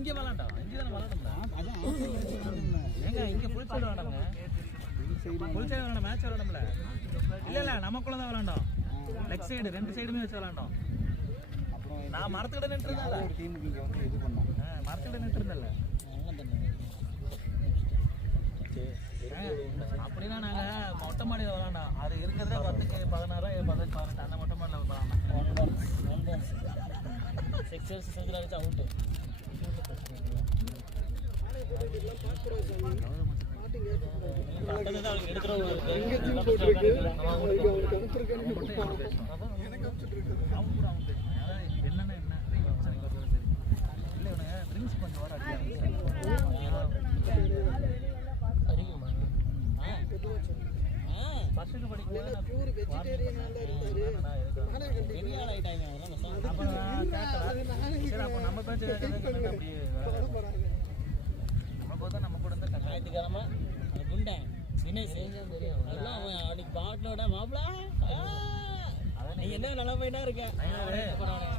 இங்க விளையாண்டோம். இங்க தான விளையாண்டோம். ஏங்க இங்க ஃபுல் சைடு விளையாண்டோங்க. ஃபுல் சைடு விளையாண்ட மேட்ச் விளையாண்டோம்ல. இல்ல நமக்குள்ள தான் விளையாண்டோம். லெக் சைடு ரெண்டு சைடுமே வச்சு விளையாண்டோம். நான் மரத்துக்கிட்ட நின்றுருந்தேன்ல. ஒரு டீமுக்கு இங்க வந்து இது பண்ணோம். மரத்துக்கிட்ட நின்றுருந்தேன்ல. அப்படின்னா நாங்க மொட்டை மாடியில் விளையாண்டோம். அது இருக்கிறதே 10க்கு 16 15 18 அந்த மொட்டை மாடியில் விளையாண்டோம். 6 இயர்ஸ் செஞ்சுல அடிச்சு அவுட்டு. என்னென்ன என்ன இல்லை இவனுங்க ட்ரிங்க்ஸ் கொஞ்சம் வர ஃபர்ஸ்ட்டுக்கு படிக்கும்போது சரி அப்போ நம்ம பேச்சு அப்படி நம்ம பார்த்தா நம்ம கூட இருந்தால் ஞாயிற்றுக்கிழமை குண்டேன் வினய் செஞ்சது தெரியும் அதெல்லாம் அவன் அவனுக்கு பாட்டிலோட மாப்பிளா நீ என்ன நல்லா போயிட்டா இருக்க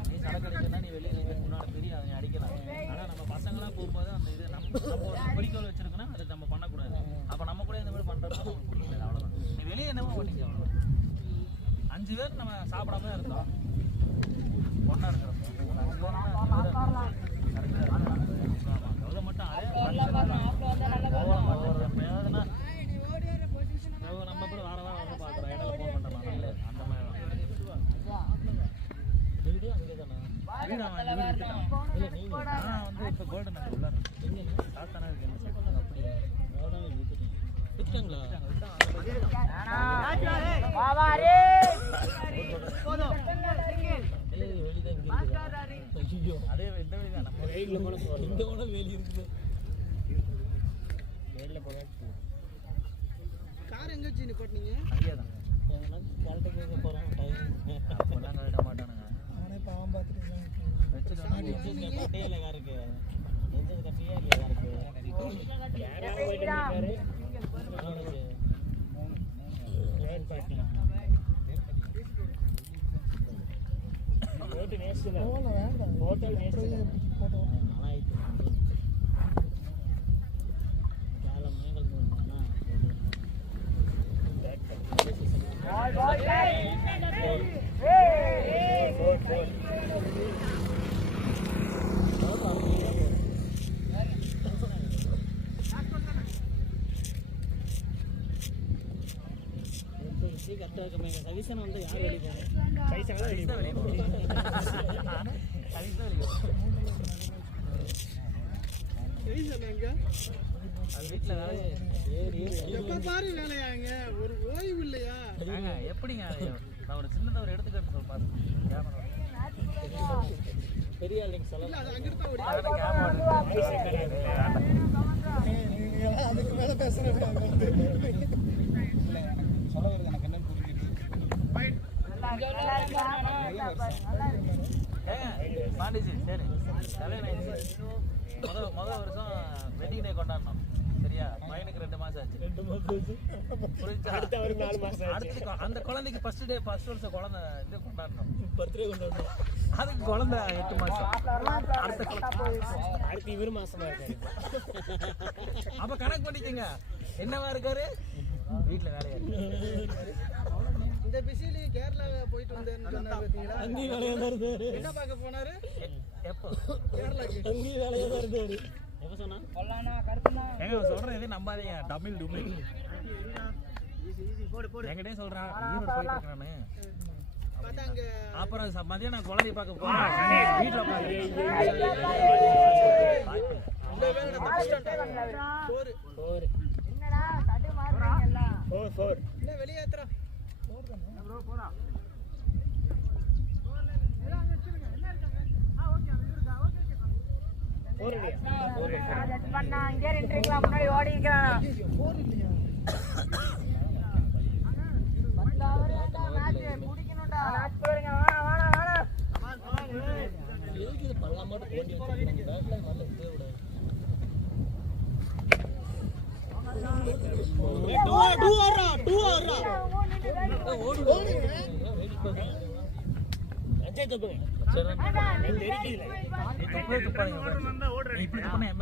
நீ சடக்கு அடிக்கணும்னா நீ வெளியே முன்னாடி தெரியும் அதை அடிக்கலாம். ஆனால் நம்ம பசங்களாம் போகும்போது அந்த இது நம்ம குறிக்கோள் வச்சிருக்கோன்னா அதை நம்ம பண்ணக்கூடாது. அப்போ நம்ம கூட இந்த மாதிரி பண்ணுறது நமக்கு பிடிக்கல. அவ்வளோதான். நீ வெளியே என்னமோ பண்ணிக்க அவ்வளோதான். 5 பேர் நம்ம சாப்பிடாம இருந்தோம். ஒன்றா இருக்கிறோம். 5 பேர் எவ்வளோ மட்டும் எப்பயாவதுன்னா நம்ம கூட வார வாரம் வந்து பார்க்குறோம். இடையில ஃபோன் பண்ணுறோம். இல்லை அந்த மாதிரி வீடு அங்கே தானே வீடு அவன் வீடு விட்டுட்டான். இல்லை நீங்கள் நான் வந்து இப்போ கோல்டன் நகர் உள்ளார சாத்தானா இருக்கு. அப்படியா கோல்டன் விட்டுட்டேன். விட்டுட்டாங்களா? அதே இந்த வழி தான் நம்ம வெயிலில் போல போகிறோம். இந்த கூட வேலி இருக்குது. வெயிலில் போல கார் எங்கே வச்சு நிப்பாட்டினீங்க? அங்கேயே தான் கரெக்டாக போகிறோம். டைம் அப்போல்லாம் கரெக்டாக மாட்டானுங்க. அவனே பாவம் பார்த்துட்டு வச்சுட்டு கட்டியே காருக்கு நெஞ்சது கட்டியே இல்லையா காருக்கு ஹோட்டல் கரெக்டாக இருக்குமே. சவிசனை வந்து யார் வெளியே போகணும்? சவிசனை வெளியே அது வீட்டில் வேலை பாரு வேலையாங்க. ஒரு ஓய்வு இல்லையா? எப்படிங்க நான் ஒரு சின்னதாக ஒரு எடுத்துக்கிட்டு சொல்லுப்பாரு கேமரா பெரிய ஆளுங்க சொல்லலாம். அதுக்கு மேலே பேசுகிறேன். சொல்ல வருது எனக்கு என்ன புரிஞ்சுது. பாண்டிச்சு சரி கல்யாணம் ஆயிடுச்சு. முதல் வருஷம் வெட்டிங் டே கொண்டாடணும். சரியா? பையனுக்கு 2 மாதம் ஆச்சு. 2 மாதம் ஆச்சு. அடுத்த ஒரு 4 மாதம் அடுத்து அந்த குழந்தைக்கு ஃபர்ஸ்ட் வருஷம் குழந்தை இது கொண்டாடணும். பர்த்டே கொண்டாடணும். அதுக்கு குழந்தை 8 மாதம். அடுத்து இவரு மாசமா இருக்காரு. அப்ப கணக்கு பண்ணிக்கங்க என்னவா இருக்காரு. வீட்டில் வேலையா இந்த பிஸிலி கேரளா போயிட்டு வந்தேன்னு சொன்னாரு. பார்த்தீங்களா? அங்கி வேலையா தான் இருந்தாரு. என்ன பார்க்க போனாரு? எப்போ? கேரளாக்கு. அங்கி வேலையா தான் இருந்தாரு. எப்போ சொன்னா? கொல்லானா கருப்புமா. ஏங்க சொல்றேன் இது நம்பாதீங்க. தமிழ் டுமில். என்கிட்டே சொல்றான் ஈரோடு போயிட்டு இருக்கானே. பார்த்தாங்க. அப்புறம் மதியானம் குழந்தை பார்க்க போறேன். வீட்டில் உட்காந்து இந்த வேலை தப்பிச்சிட்டான். போர் என்னடா தடு மாறுறீங்கல்ல. போர் என்ன வெளிய ஏத்துறா. போர் தானே ப்ரோ போடா. எல்லாம் வெச்சிருங்க. என்ன இருக்காங்க? ஓகே அது இருக்கா. ஓகே போர் இல்லையா? ஜட்ஜ் பண்ணா இங்க என்ட்ரிங்களா முன்னாடி ஓடி இருக்கறானா. போர் இல்லையா? பல்லாவரி மேட்ச் குடிக்கணும்டா. மேட்ச் போறீங்க. வாடா எதுக்கு இது பல்லா மட்டும் ஓடி வச்சிருக்கீங்க. பேட்ல வந்து விட இப்படி பண்ண என்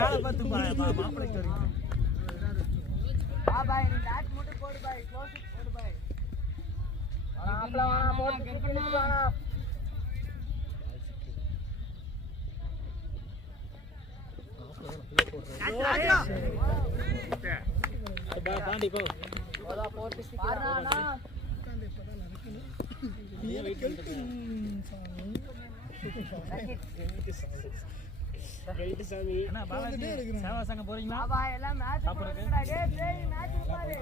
மேல பார்த்து மாப்பிளைக்கு வரீங்க பாய் நீ டாட் மட்டும் போடு பாய் க்ளோஸ் போடு பாய் ஆப்ல வாடா போடு கிட்ட வாடா பாண்டி போ போடா போட்டு பாருடா நீ கெல்ட் சாமி அண்ணா பாலாஜி சேவா சங்கம் போறீங்களா பாய் எல்லாம் மேட்ச் போடுங்கடா டேய் டேய் மேட்ச் பாரு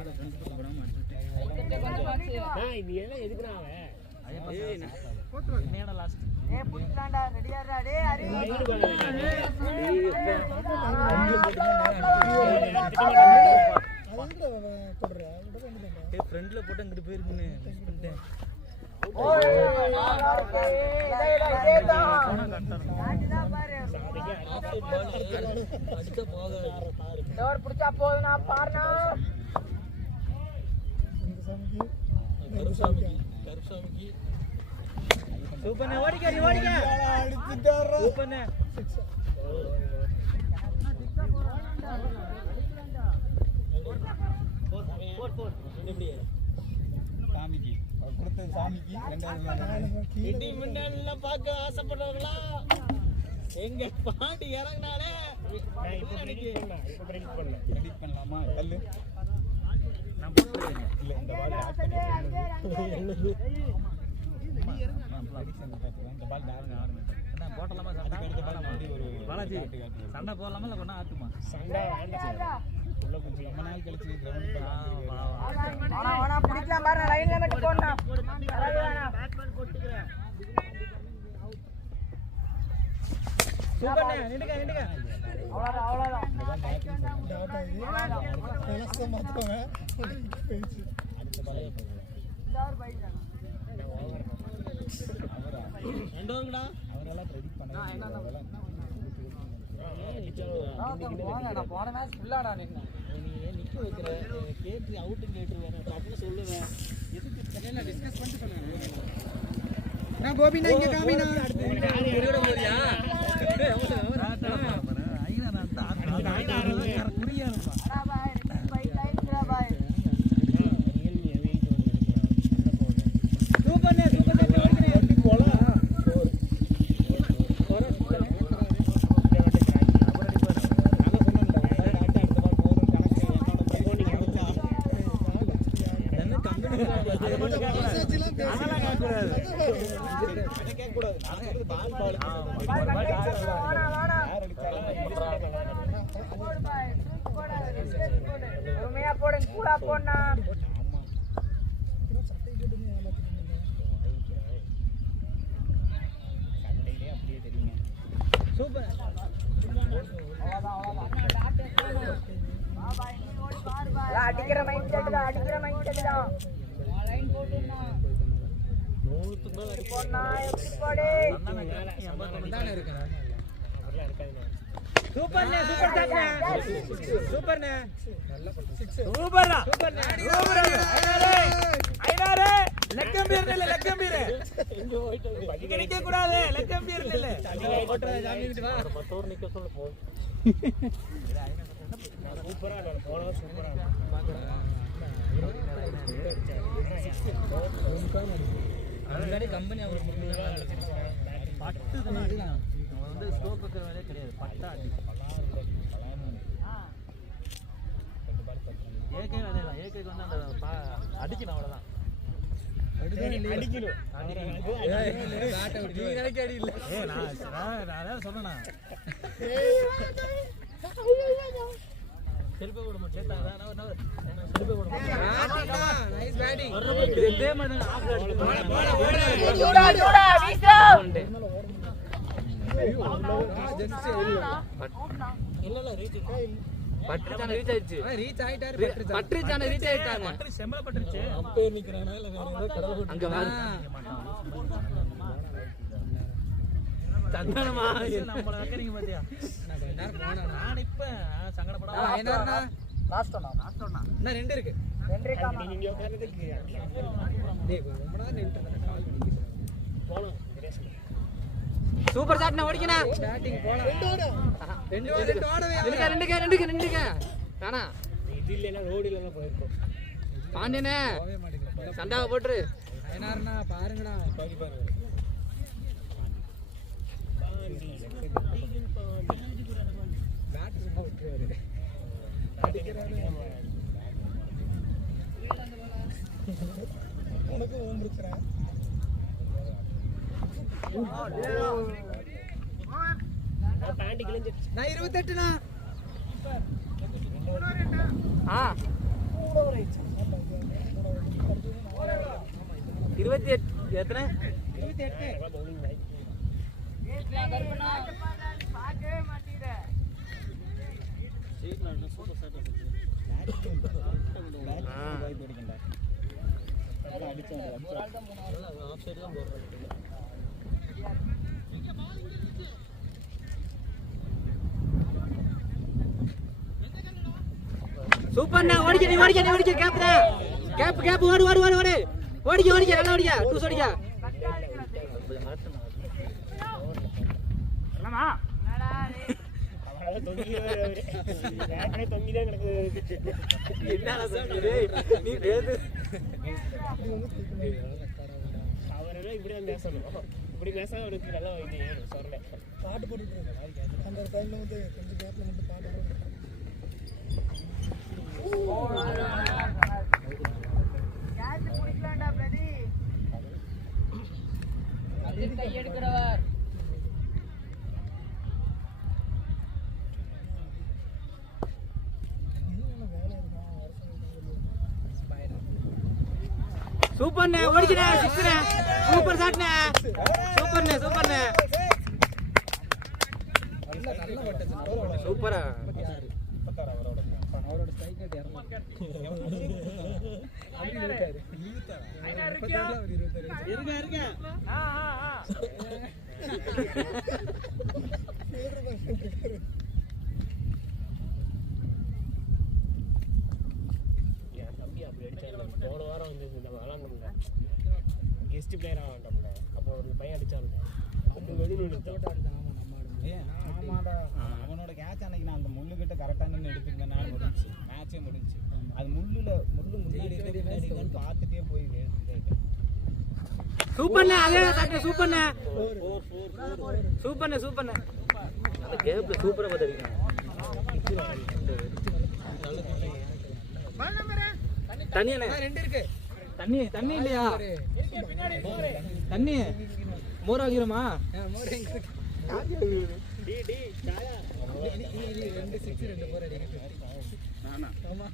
நீ எல்லாம் எதுக்குடா அவன் நேட லாஸ்ட் ஏய் புடிச்சாண்டா ரெடியாடா டேய் அரி ஃப்ரெண்ட்ல போட்டு அங்கிட்டு போயிருக்குன்னு பண்ணிட்டேன் புடிச்சா போதுனா பாருனா சூப்பர்ண்ணே ஓடிக்க சூப்பர்ண்ணே சாமிக்கு கொடுத்த சாமிக்கு ரெண்டாவது முன்னாடி பார்க்க ஆசைப்படுறவங்களா எங்க பாண்டி இறங்கினாலே எடிட் பண்ணலாமா கல்லு நான் போட்டுறேன் இல்ல இந்த பால் ஆட் இந்த பால் என்ன போட்டலாமா பாலாஜி சண்டை போடலாமா இல்ல கொண்டா ஆட்டுமா சண்டை வேண்டாம் உள்ள கொஞ்சம் ரொம்ப நாள் கழிச்சு கிரவுண்ட் வாடா புடிக்கலாம் பாரு லைன்ல மட்டும் போடணும் பேட்மேன் போட்டுக்கிறேன் சூப்பர்ண்ணே நிடுங்க அவ்வளவுதான் அடுத்த பால் ரெண்டோங்கடா அவரெல்லாம் ரெடி பண்ண போன மேட்ச் ஃபுல்லாடா நின்னு நீ நிக்க வைக்கிற கேட்டு அவுட் கேட்டுருவேன் அப்படின்னு சொல்லுவேன் எதுக்கு என்ன டிஸ்கஸ் பண்ணிட்டு சொன்னாங்க நான் கோபினா இங்க காமினா போறியா குறியா இருப்பா பாய் பைக் லைன்ல பாய் சூப்பர்ண்ணே போலாம் பொறுமையா போடுங்க கூலா போடனா சூப்பர் அடிக்கிற மைண்ட் செட் தான் லைன் போட்டுனா போடனா எப்படி போடு சூப்பர்ண்ணே சூப்பர்ண்ணே ஐநாரே லக்கம்பீர் இங்க நிக்க கூடாது லக்கம்பீர் இல்ல போட்ற ஜாமீன் வா மத்தோர் நிக்க சொல்ல போ சூப்பரா போல சூப்பரா அதுக்காடி கம்பெனி அவர் பட்டு தான் அடிக்கலாம் வந்து ஸ்டோக் வைக்கிற வேலையே கிடையாது பட்டா அடிச்சு ஏகே வேலையில ஏகேக்கு வந்து அந்த அடிக்கணும் அவ்வளவுதான் அடிக்கணும் நான் அதான் சொன்னேண்ணா செருப்பை விட மாட்டேன் செருப்பை விட சந்தானமா நம்மள வைக்கிறீங்க பாத்தியா நான் இப்ப சங்கடப்படாம லாஸ்ட் ஒண்ணா இன்னும் ரெண்டு இருக்கு நீங்க உட்கார்றதுக்கு டேய் ரொம்ப நேரம் நின்னுட்டு கால் பண்ணி போலாம் சூப்பர் ஷாட்னா ஓடிக்கண்ணா. பேட்டிங் போலாம். ரெண்டு ஓடவே. நின்னுக்க. வேணா. இது இல்லைன்னா ரோடு இல்லைன்னா போயிருக்கோம். பாண்டியனே சண்டாவை போட்டுரு. ஐனாருண்ணா பாருங்கடா. பாருங்க. பேட் சும்மா விட்டுருவாரு. அடிக்கிறாரு. உனக்கு ஓம் பிரச்சனை. பேண்ட் கிழிஞ்சிருச்சு. நான் 28ண்ணா. ஆ 28 எத்தனை? 28. பவுலிங் வாய்ப்பு. சூப்பர் ஷாட் சூப்பர்ண்ணா. ஓடிக்க கேப் ஓடு ஓடிக்க நல்லா ஓடிக்க. டூஸ் ஓடிக்க. அவரெல்லாம் இப்படிதான் பேசணும். இப்படி பேச அவருக்கு நல்லா சொல்ல பாட்டு போட்டுட்டு அந்த டைம்ல வந்து கொஞ்சம் கேப்ல மட்டும் பாட்டு போட்டு சூப்பர்ண்ணே ஓடிக்கண்ணே. சிக்ஸ்ண்ணே. சூப்பர் ஷாட்ண்ணே. சூப்பர்ண்ணே. சூப்பரா. அவரோட ஸ்ட்ரைக் ரேட் இருங்க என் தம்பி அப்படி அடிச்சாங்க. போன வாரம் வந்து நம்ம விளாண்டோம்ல, கெஸ்ட் பிளேயராக விளாண்டோம்ல, அப்போ ஒரு பையன் அடிச்சாங்க. அது அவனோட கேட்ச் அன்னைக்கு நான் அந்த முள்ளு கிட்ட கரெக்டாக நின்று எடுத்துருந்தேனால முடிஞ்சு மேட்சே முடிஞ்சு. அது முள்ளு முன்னாடி பார்த்துட்டே போய் சூப்பர்ண்ணே. அதே ஷாட் சூப்பர்ண்ணே. அந்த கேப்ல சூப்பரா பார்த்துருக்கேன். தண்ணியண்ணே. 2 இருக்கு. தண்ணி இல்லையா? தண்ணி மோர் ஆகிருமா? மோர் எங்க இருக்கு? 2 6 2 4 அடிங்க. ஆமா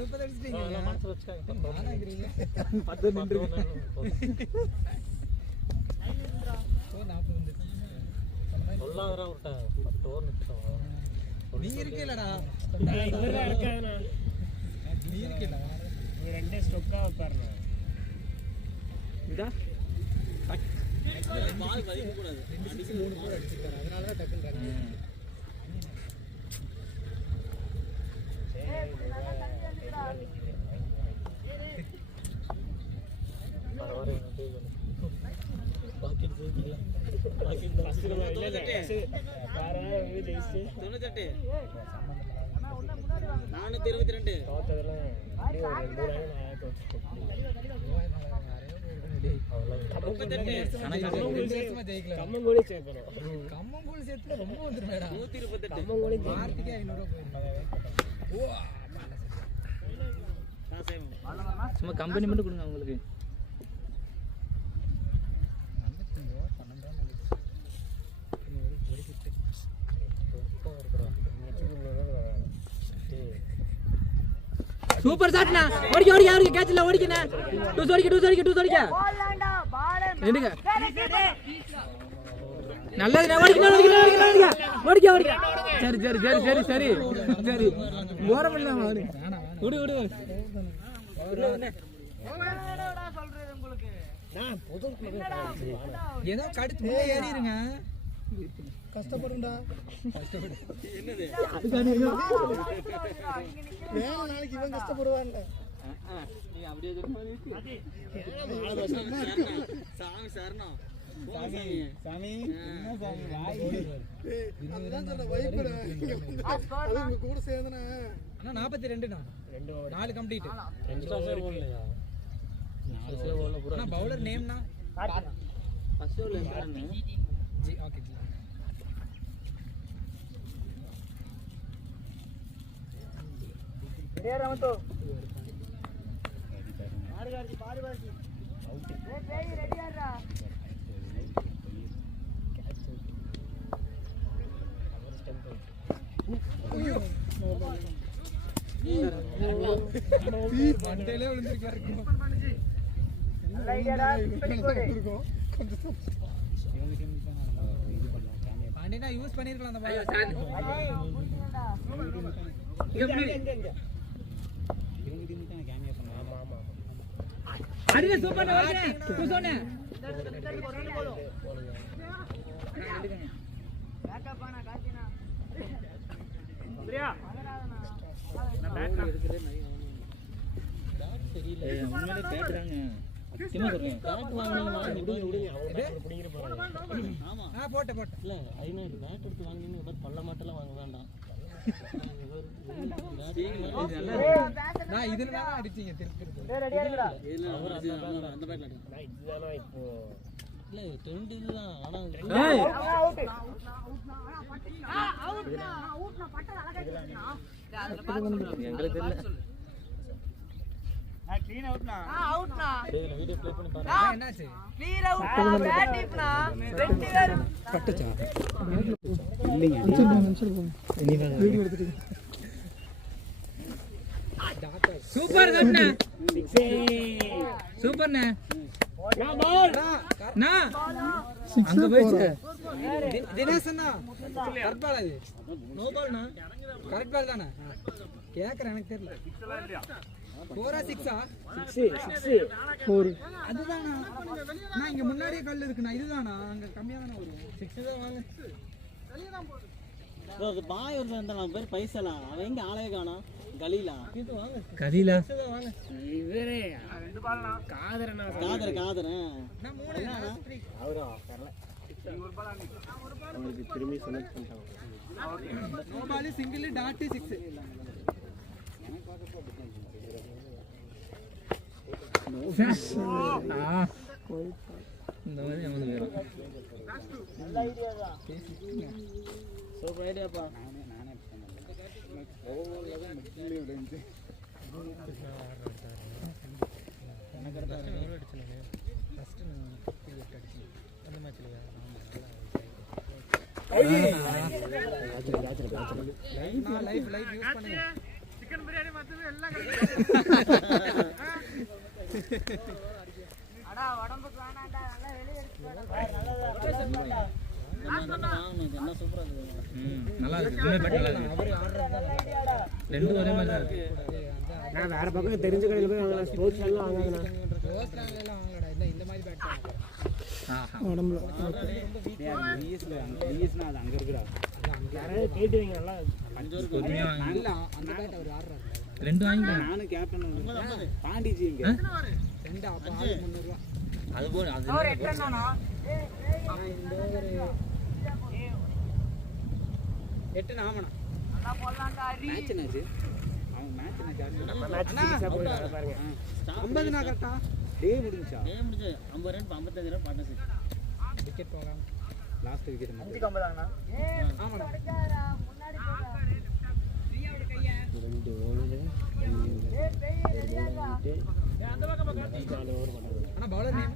30 அடிச்சிட்டீங்க. நானாகிறீங்க 10 நின்று ஓ 40 வந்து சொல்லாதடா விட்டா 10 ஓவர் நிறுத்தோம். நீ இருக்கீலடா. இவரே இருக்காதனா. நீ இருக்கீல. நீ ரெண்டே ஸ்டொக்கா உட்கார்றா. இதா பால் வலிக்க கூடாது. 2 6 3 4 அடிச்சிட்டாரு. அதனால தான் டக்குன்னு ரன். கம்மங்கூழி சேர்க்கணும். கம்மங்கூழ் சேர்த்து ரொம்ப வந்துருமேடா. 128 கம்மங்கூழி வாரத்துக்கு 500 போயிடும். ஓ சும்மா கம்பெனி மட்டும் கொடுங்க உங்களுக்கு. சூப்பர் ஷாட்னா. ஓடிக்க யாருக்கு கேட்ச் இல்ல. ஓடிக்கண்ணே. டூஸ் ஓடிக்க. நின்னுங்க. நல்லது. ஓடிக்க. சரி. ஓரம் இல்ல. விடு. ஏதோ கடிச்சு மேல ஏறிடுங்க. கஷ்டப்படுடா. என்னது வேற நாளைக்கு இவன் கஷ்டப்படுவான்ல. நீ அப்படியே சொல்லுங்க. சாமி சரணம் சாமி என்ன சாமி வாய் கூட சேர்ந்தன அண்ணா 42ண்ணா 4 கம்ப்ளீட் எக்ஸ்ட்ரா சேவ் இல்லையா சேவ் ஓல பூரா அண்ணா பவுலர் நேம்னா ஃபர்ஸ்ட் ஓவர்ல இருக்கானே ஜி ஓகே ஜி ரெடியா ரமतो மார்கார்ஜி பாடுவாசி ஏய் பேய் ரெடியாடா ஐயோ மண்டையிலே விழுந்திருக்காரு நல்ல ஐடியாடா இப்படி போடு பாண்டினா யூஸ் பண்ணிருக்கலாம் அந்த பால் ஐயோ புடிங்கடா அடிங்க சூப்பர் ஓகே தூ சொன்னே பேக்கப் ஆனா காச்சினா பிரியா நான் பேட் எடுக்கறே நிறைய பேட் சரியில்லை உண்மையிலே பேட்றாங்க சத்தியமா சொல்றேன் பேட் வாங்குனீங்க விடுங்க அவங்க பேட் புடிங்கிற போறாங்க ஆமா போட்ட இல்ல ஐனா இது பேட் எடுத்து வாங்குனீங்க ஒரு பல்ல மாட்டலாம் வாங்க வேண்டாம் நான் இதுல தான் அடிச்சீங்க திருப்பி டேய் ரெடியா இருக்கடா அவர் அந்த பேட்ல அடி நான் இதுதானா இப்போ இல்ல ட்ரெண்ட் இதுதான் ஆனா அவுட் அவுட்னா பட்டல அழகா எங்களுக்கு தெரியல நான் க்ளீன் அவுட்னா அவுட்னா டேய் வீடியோ ப்ளே பண்ணி பாருங்க என்னாச்சு க்ளியர் அவுட் பேட் டிப்னா ரெண்டு பேர் பட்டுச்சா வீடியோ எடுத்துட்டு சூப்பர் கண்ணா சூப்பர்ண்ணே அங்க போயிச்சு தினேஷ் அண்ணா கரெக்ட் பால் அது நோ பால்ண்ணா கரெக்ட் பால் தானே கேட்கறேன் எனக்கு தெரியல 4 6 அதுதானா நான் இங்க முன்னாடியே கல் இருக்குண்ணா இதுதானா அங்க கம்மியா தானே வரும் 6 தான் வாங்க அது பாய் ஒரு அந்த பேர் பைசலாம் அவன் எங்க ஆளே காணோம் கலீலா இது வாங்க கலீலா வாங்க இவரே ரெண்டு பால்னா காதரனா காதர நான் 3 அவரா வரல ஒரு பால் அவங்களுக்கு திரும்பி செலக்ட் பண்ணிட்டாங்க நோ பால் சிங்கிள் டாட் 6 இந்த மாதிரி நமது வேணும் நல்ல ஐடியா தான் சூப்பர் ஐடியாப்பா சிக்கன் பிரியாணி மத்தது எல்லாம் கிடைக்கும் அடா உடம்புக்கு வேணாம்டா நல்லா வெளிய எடுத்து என்ன சூப்பரா இருக்கு நல்லா இருக்கு நல்ல ஐடியாடா ரெண்டு ஒரே மாதிரி தான் இருக்கு நான் வேற பக்கம் தெரிஞ்ச கடையில போய் வாங்கலாம் ஸ்போர்ட்ஸ் எல்லாம் வாங்குறேன் ரோஸ் எல்லாம் வாங்கடா இல்ல இந்த மாதிரி பேட் உடம்புல டிஎஸ்னா அது அங்க இருக்குடா யாராவது கேட்டு வைங்க நல்லா பொறுமையா வாங்க இல்ல அந்த பேட் அவர் ஆடுறாரு ரெண்டு வாங்கிக்கலாம் நானும் கேப்டன் பாண்டிஜி இங்க ரெண்டு அப்ப 300 ரூபாய் அது போல அது ஒரு எட்டனானா இந்த ஒரு 8 நாமனா நல்லா போடலாம்டா அரி மேட்ச் என்னாச்சு அவன் மேட்ச் என்ன மேட்ச் சீரியஸா போறாங்க பாருங்க 50 நான் கரெக்ட்டா டே முடிஞ்சா முடிஞ்சு 50 ரன் 55 ரன் பார்ட்னர்ஷிப் விக்கெட் போகாம லாஸ்ட் விக்கெட் மட்டும் 50 தானா ஆமாடா அடிச்சாரா முன்னாடி போடா ஃப்ரீயோட கைய ரெண்டு ஓவர்ல ஏய் பேய் ரெடியாடா அந்த பக்கம் பக்கம் 4 ஓவர் பண்ணாரு ஆனா பவுலர் நேம்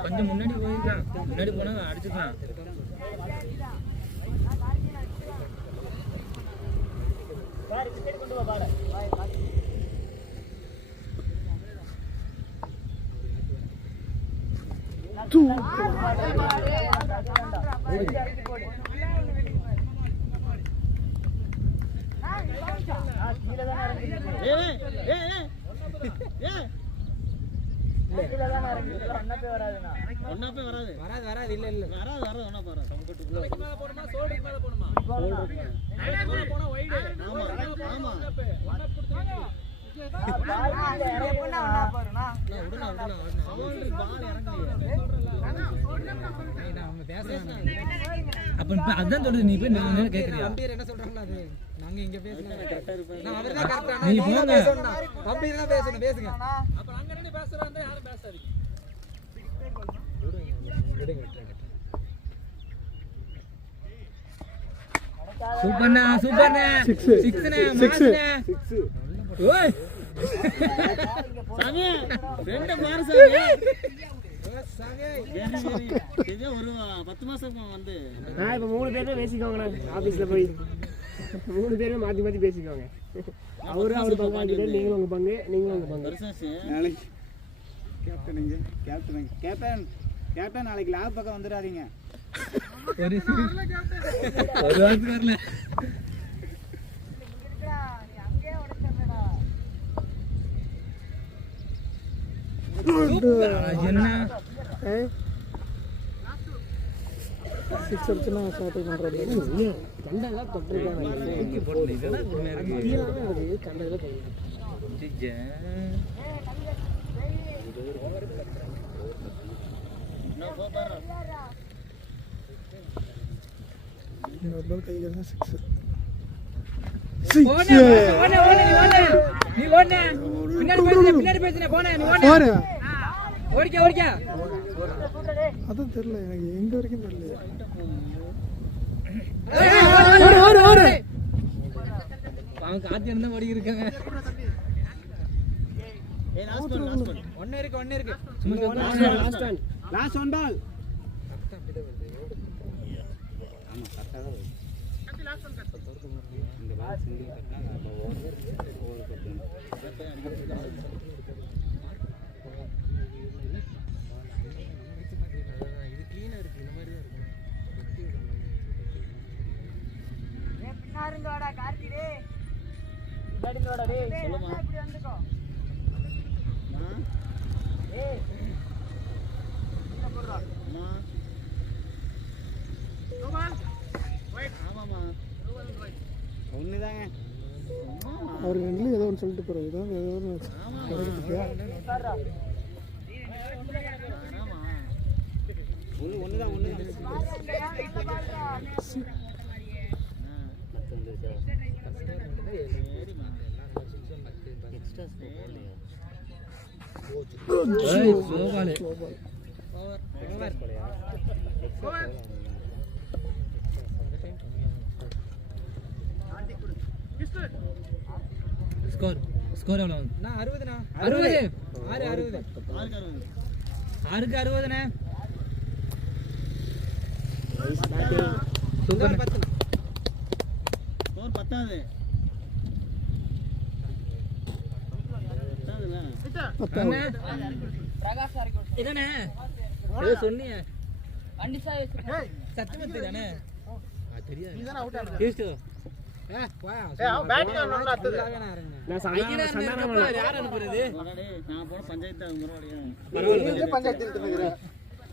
கொஞ்சம் முன்னாடி போயிருக்கான் முன்னாடி போனா அடிச்சுக்கலாம் பாரு கிட்ட கொண்டு வா பாரு பாய் பாய் தூ ஒன்னா போய் வராதுண்ணா ஒன்னா போய் வராது வராது வராது இல்ல இல்ல வராது ஒன்னா போறாது தலைக்கு மேல போணுமா ஷோல்டருக்கு மேல போணுமா மேல போனா வைடு ஆமா ஒண்ணா கொடுத்துருங்க அதான் சொல்றது நீ போய் கேக்குறியா என்ன சொல்றாங்களா அது நாங்க இங்க பேசணும் கரெக்டா இருப்பேன் நான் அவர்தான் கரெக்டா நீ போங்க அப்படி தான் பேசுங்க அப்ப அங்க நின்னு பேசுறாங்க யாரும் பேசாதீங்க சூப்பர்ண்ணா சூப்பர்ண்ணா 6 ஓய் சாமி ரெண்டு மாறு சாமி இதே ஒரு 10 மாசம் வந்து நான் இப்ப 3 பேருமே பேசிக்கோங்கண்ணா ஆபீஸ்ல போய் 3 பேருமே மாத்தி பேசிக்கோங்க அவரு பங்கு நீங்களும் உங்க பங்கு நீங்களும் உங்க பங்கு நாளைக்கு கேப்டன் நாளைக்கு லேப் பக்கம் வந்துடாதீங்க ஒரு வாரத்துக்கு வரல என்ன 6 அடிச்சுனா ஸ்டார்ட் பண்றது கண்டெல்லாம் தொட்டிருக்காங்க இங்க போட்டு இதெல்லாம் உண்மையா இருக்கு கண்டெல்லாம் தொட்டிருக்காங்க பின்னாடி பேசுன போனே நீ ஓடு ஓடிக்க அதான் தெரியல எனக்கு எங்க வரைக்கும் தெரியல அவங்க காத்தி இருந்தா ஓடி இருக்காங்க ஒண்ணு இருக்கு லாஸ்ட் ஒன் பால் இந்த பால் சிங்கிள் கட்டினா நம்ம ஓவர் கட்டணும் இது க்ளீனா இருக்கு இந்த மாதிரி தான் இருக்கும் பின்னாருங்கடா கார்த்தி டேய் பின்னாடிங்கடா டேய் சொல்லுமா இப்படி வந்துக்கோ ஏய் என்ன போறா அம்மா நோபால் வெயிட் ஆமாமா ஒண்ணுதாங்க அவர் ரெண்டுல ஏதோ ஒன்னு சொல்லிட்டு போறாரு ஏதோ ஒன்னு ஒண்ணுதான் ஸ்கோர் எவ்வளவு நான் 60ண்ணா 60 6 60ண்ணே சூப்பர் 10 ஸ்கோர் 10 இதானே ஏதோ சொன்னீங்க சத்தியமத்து தானே தெரியாது நீ தான அவுட் ஆன ஹீஸ்ட் போயா அவன் பேட்டிங் ஆனல அத்தது நான் சந்தானமா யார் அனுப்புறது நான் போற பஞ்சாயத்து முறவடியா நீங்க பஞ்சாயத்து எடுத்துறீங்க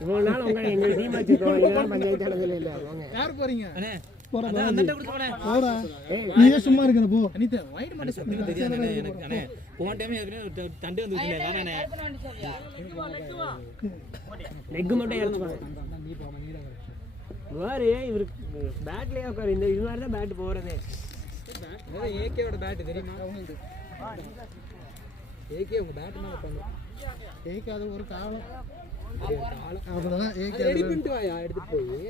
இவ்வளவு நாள் உங்க எங்க டீம் வச்சிருக்கோம் இதெல்லாம் பஞ்சாயத்து ஆனதே இல்ல வாங்க யார் போறீங்க அண்ணே போறா அந்தட்ட கொடுத்து போறேன் போடா நீயே சும்மா இருக்கற போ அனிதா வைட் மாட்டே சத்தியம் தெரியாது எனக்கு அண்ணே போன டைம் ஏற்கனவே தண்டு வந்துச்சு நானே லெக் மட்டும் இறந்து பாரு நீ போமா நீ தான் வேற இவரு பேட்லயே உட்கார் இந்த இது மாதிரி தான் பேட் போறதே ஏகேவோட பேட் தெரியுமா ஏகே உங்க பேட் மேல பண்ணு ஏகே அது ஒரு காலம் அவ்வளவுதான் ஏகே ரெடி பண்ணிட்டு வாயா எடுத்து போய்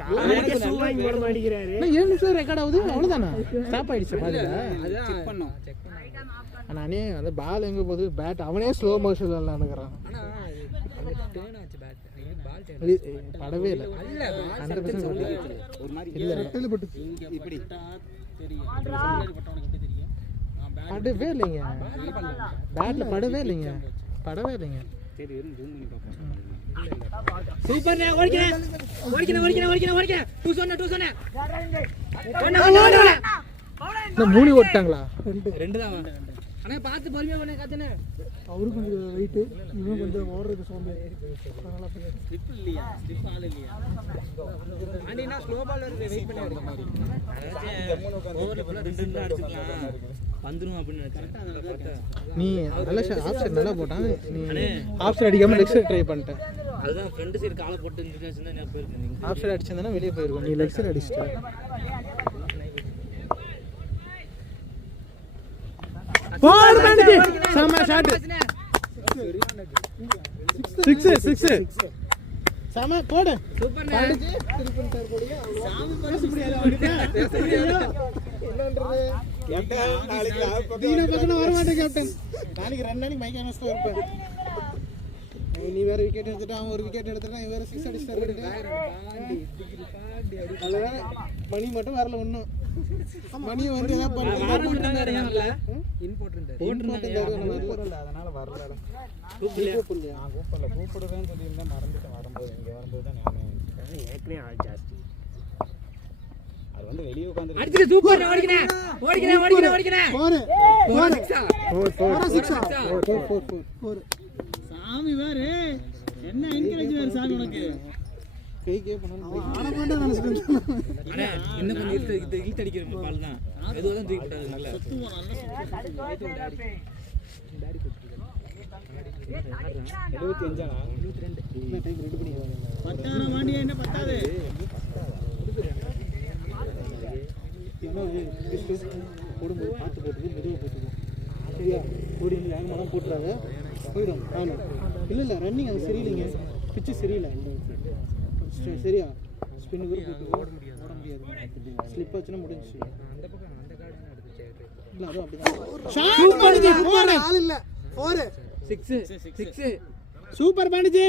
காலையில ஷூ வாங்கி போட மாட்டேங்கிறாரு ஏன் சார் ரெக்கார்ட் ஆகுது அவ்வளவுதானா ஸ்டாப் ஆயிடுச்சு பாருங்க அதான் செக் பண்ணோம் ஆனா அண்ணே அந்த பால் எங்க போகுது பேட் அவனே ஸ்லோ மோஷன்ல விளையாடுறான் ஆனா அது டர்ன் ஆச்சு பேட் பால் டர்ன் படவே இல்ல இல்ல 100% ஒரு மாதிரி இல்ல ரெட்டில பட்டு இப்படி தெரியும் பட்டவனுக்கு எப்படி தெரியும் படவே இல்லைங்க பேட்ல படவே இல்லைங்க படவே இல்லைங்க சரி இருந்து ஜூம் பண்ணி பாப்போம் சூப்பர்ண்ணே ஓடிக்கணும் டூ சொன்ன இந்த மூணு ஓட்டாங்களா ரெண்டு தான் அண்ணா பார்த்து பொறுமையா பண்ண காத்துனே. அவரு கொஞ்சம் வெயிட்டு, இன்னும் கொஞ்சம் ஓடுறதுக்கு சோம்பேறி. அதனால ஸ்லிப் இல்லையா, ஸ்லிப் ஆள் இல்லையா? அண்ணினா ஸ்லோ பால் வருது, வெயிட் பண்ணி ஆடுங்க. ஓவர்ல ஃபுல்லா 2 அடிச்சுக்கலாம் வந்துரும் அப்படின்னு நினைச்சேன். நீ நல்ல ஆஃப் சைடு நல்லா போட்டான். நீ ஆஃப் சைடு அடிக்காம லெக் சைடு ட்ரை பண்ணிட்டேன். அதுதான் ஃப்ரண்ட் சைடு காலை போட்டு நின்னுச்சுன்னா நான் போயிருக்கேன். ஆஃப் சைடு அடிச்சிருந்தா வெளியே போயிருக்கும். நீ லெக் சைடு அடிச்சிட்ட. போர் பண்ணிட்டு சம ஷாட். 6 சம போடு. சூப்பர் நே. திருப்பன்ட்டார் போடியா. சாமி பேச முடியாது அவனுக்கு. என்னன்றது? தீனா பக்கம் வர மாட்டேன் கேப்டன். நாளைக்கு 2 நாளைக்கு மைக் அனஸ்தா இருப்பேன். நீ வேற விக்கெட் எடுத்துட்டா, அவன் ஒரு விக்கெட் எடுத்துட்டா, இவன் வேற 6 அடிச்சிட்டாரு. அவ்வளவுதான். மணி மட்டும் வரல ஒண்ணும். மணி வந்து என்ன போட்டுருந்தாரு அதனால வரல. கூப்பிடலையா? நான் கூப்பிடுவேன்னு சொல்லியிருந்தேன், மறந்துட்டேன். வரும்போது இங்கே வரும்போது தான் ஞாபகம். ஏற்கனவே ஆள் ஜாஸ்தி. அது வந்து வெளியே உட்காந்து அடிச்சு சூப்பர் ஓடிக்கனே. போரு. 4 சாமி வேறு என்ன என்கரேஜ் வேறு சாமி உனக்கு. கைக்கே பண்ணாலும் ஆட மாட்டேன் நினைச்சிட்டு. அண்ணே இன்னும் கொஞ்சம் இழுத்து அடிக்கிற பால் தான். எதுவாக தான் தூக்கி விட்டாரு. நல்லா சுத்துவோம், நல்லா 75 டைம் ரெடி பண்ணி பத்தாயிரம் வாண்டியா என்ன பத்தாது. போடும்போது பார்த்து போட்டுது, மெதுவாக போட்டுது. சரியா? ஓடி வந்து வேகமாக தான் போட்டுறாங்க, போயிடும். ஆமாம் இல்லை ரன்னிங் அது சரியில்லைங்க. பிச்சு சரியில்லை. சரியா? ஸ்பின்னு கூட போட்டு ஓட முடியாது. ஸ்லிப் ஆச்சுன்னா முடிஞ்சிச்சு. இல்லை அதுவும் அப்படிதான். ஆள் இல்லை. 6 சூப்பர் பாண்டிஜி.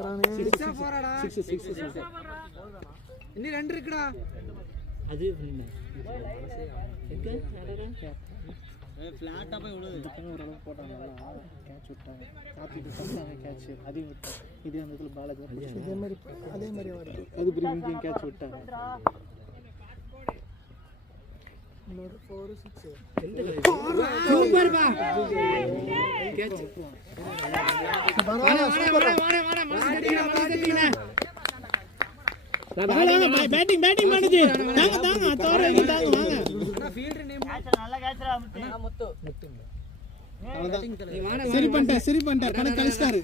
6 போறாடா. 6 இன்னும் 2 இருக்குடா. அது ஃப்ளாட்டாக போய் விழுது. ஓரளவு போட்டாங்க, நல்லா கேட்ச் விட்டாங்க. கார்த்திக் ஃபஸ்ட்டாங்க கேட்ச் அதையும் விட்டாங்க. இதே அந்த இடத்துல பாலாஜி அதே மாதிரி அது பிறகு இங்கேயும் கேட்ச் விட்டாங்க. சூப்பர் பா. கேட்ச். பேட்டிங் பாண்டிஜி. தாங்க தோற தாங்க வாங்க. ஃபீல்டர் நேம் நல்ல கேட்சரா முத்து. சரி பண்ணிட்டார். கணக்கு கழிச்சிட்டாரு.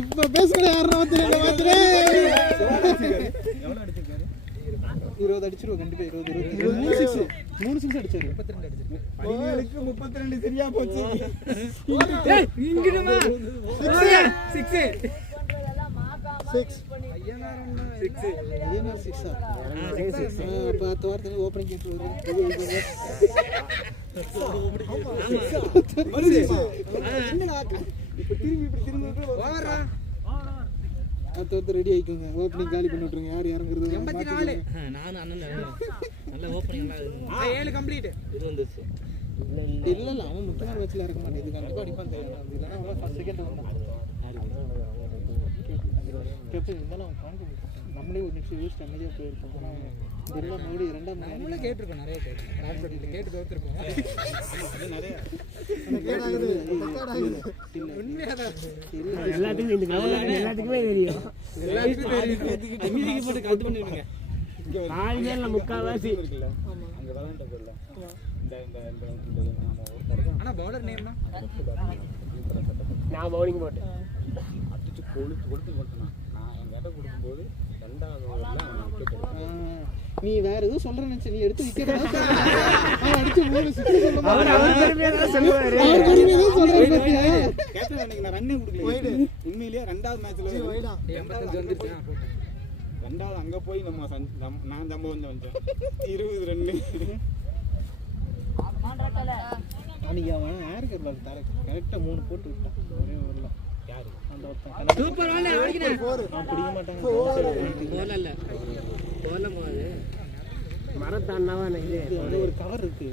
இப்ப பேசுற யாரா தெரியல மாத்திரே. 20 அடிச்சிருவோம் கண்டிப்பா. 20 3 6 அடிச்சாரு. 32 அடிச்சிருக்கு. படிகளுக்கு 32 சரியா போச்சு. ஏய் இங்கடமா 6 ஐயனார் 6 அப்ப அடுத்த வாரத்துல ஓப்பனிங் கேட் வருது. இப்ப திரும்பி ஓவரா. அடுத்த ரெடி ஆயிக்கோங்க. ஓப்பனிங் காலி பண்ணி விட்டுருங்க. யார் இறங்குறது? 84. நானும் அண்ணன் நல்ல ஓப்பனிங் நல்லா 7 கம்ப்ளீட். இது வந்துச்சு. இல்ல அவன் முக்கியமான மேட்ச்ல இறக்க மாட்டேன். இது கண்டிப்பா அடிப்பான் தெரியும். இல்லைன்னா அவன் ஃபர்ஸ்ட் செகண்ட் வந்தான். கேப்டன் இருந்தாலும் அவன் காண்டி நம்மளே ஒரு நிமிஷம் யூஸ் அமைதியாக போயிருப்போம். ஆனால் இதெல்லாம் மறுபடியும் 2ஆம் நம்மளே கேட்டிருக்கோம், நிறைய கேட்டு தோத்துருக்கோம். எல்லாத்துக்கும் இந்த கிரவுண்ட்ல எல்லாத்துக்குமே தெரியும். மியூசிக் போட்டு கவுண்ட் பண்ணிடுங்க. ஆளுமே முக்கால்வாசி இருக்குல்ல அங்க விளையாண்ட போல ஆனா பவுலர் நேம்னா நான் பவுலிங் போட்டேன். அடிச்சு கொளுத்து போட்டேன். நான் என்கிட்ட கொடுக்கும்போது 2வது ஓவர்ல நீ வேற எதுவும் சொல்ற நினைச்சு நீ எடுத்து விக்கெட் அடிச்சு 3 6 சொல்லுங்க. அவர் பெருமையா தான் சொல்லுவாரு. அவர் பெருமையா தான் சொல்றாரு பாத்தியா? கேப்டன் அன்னைக்கு நான் ரன்னே கொடுக்கல. உண்மையிலேயே 2வது மேட்ச்ல 85 வந்துருச்சு. 2வது அங்க போய் நான் சம்பவம் வந்தேன் 20 ரன். அன்னைக்கு அவன் ஏர்கர் பால் கரெக்டா 3 போட்டு விட்டான் ஒரே ஓவர்ல. யாரு அந்த ஒருத்தன் சூப்பர் வால ஓடினே. அவன் பிடிக்க மாட்டாங்க. போல இல்ல போல போகுது. மரத்தாண்டவா இது அது ஒரு கவர் இருக்கு,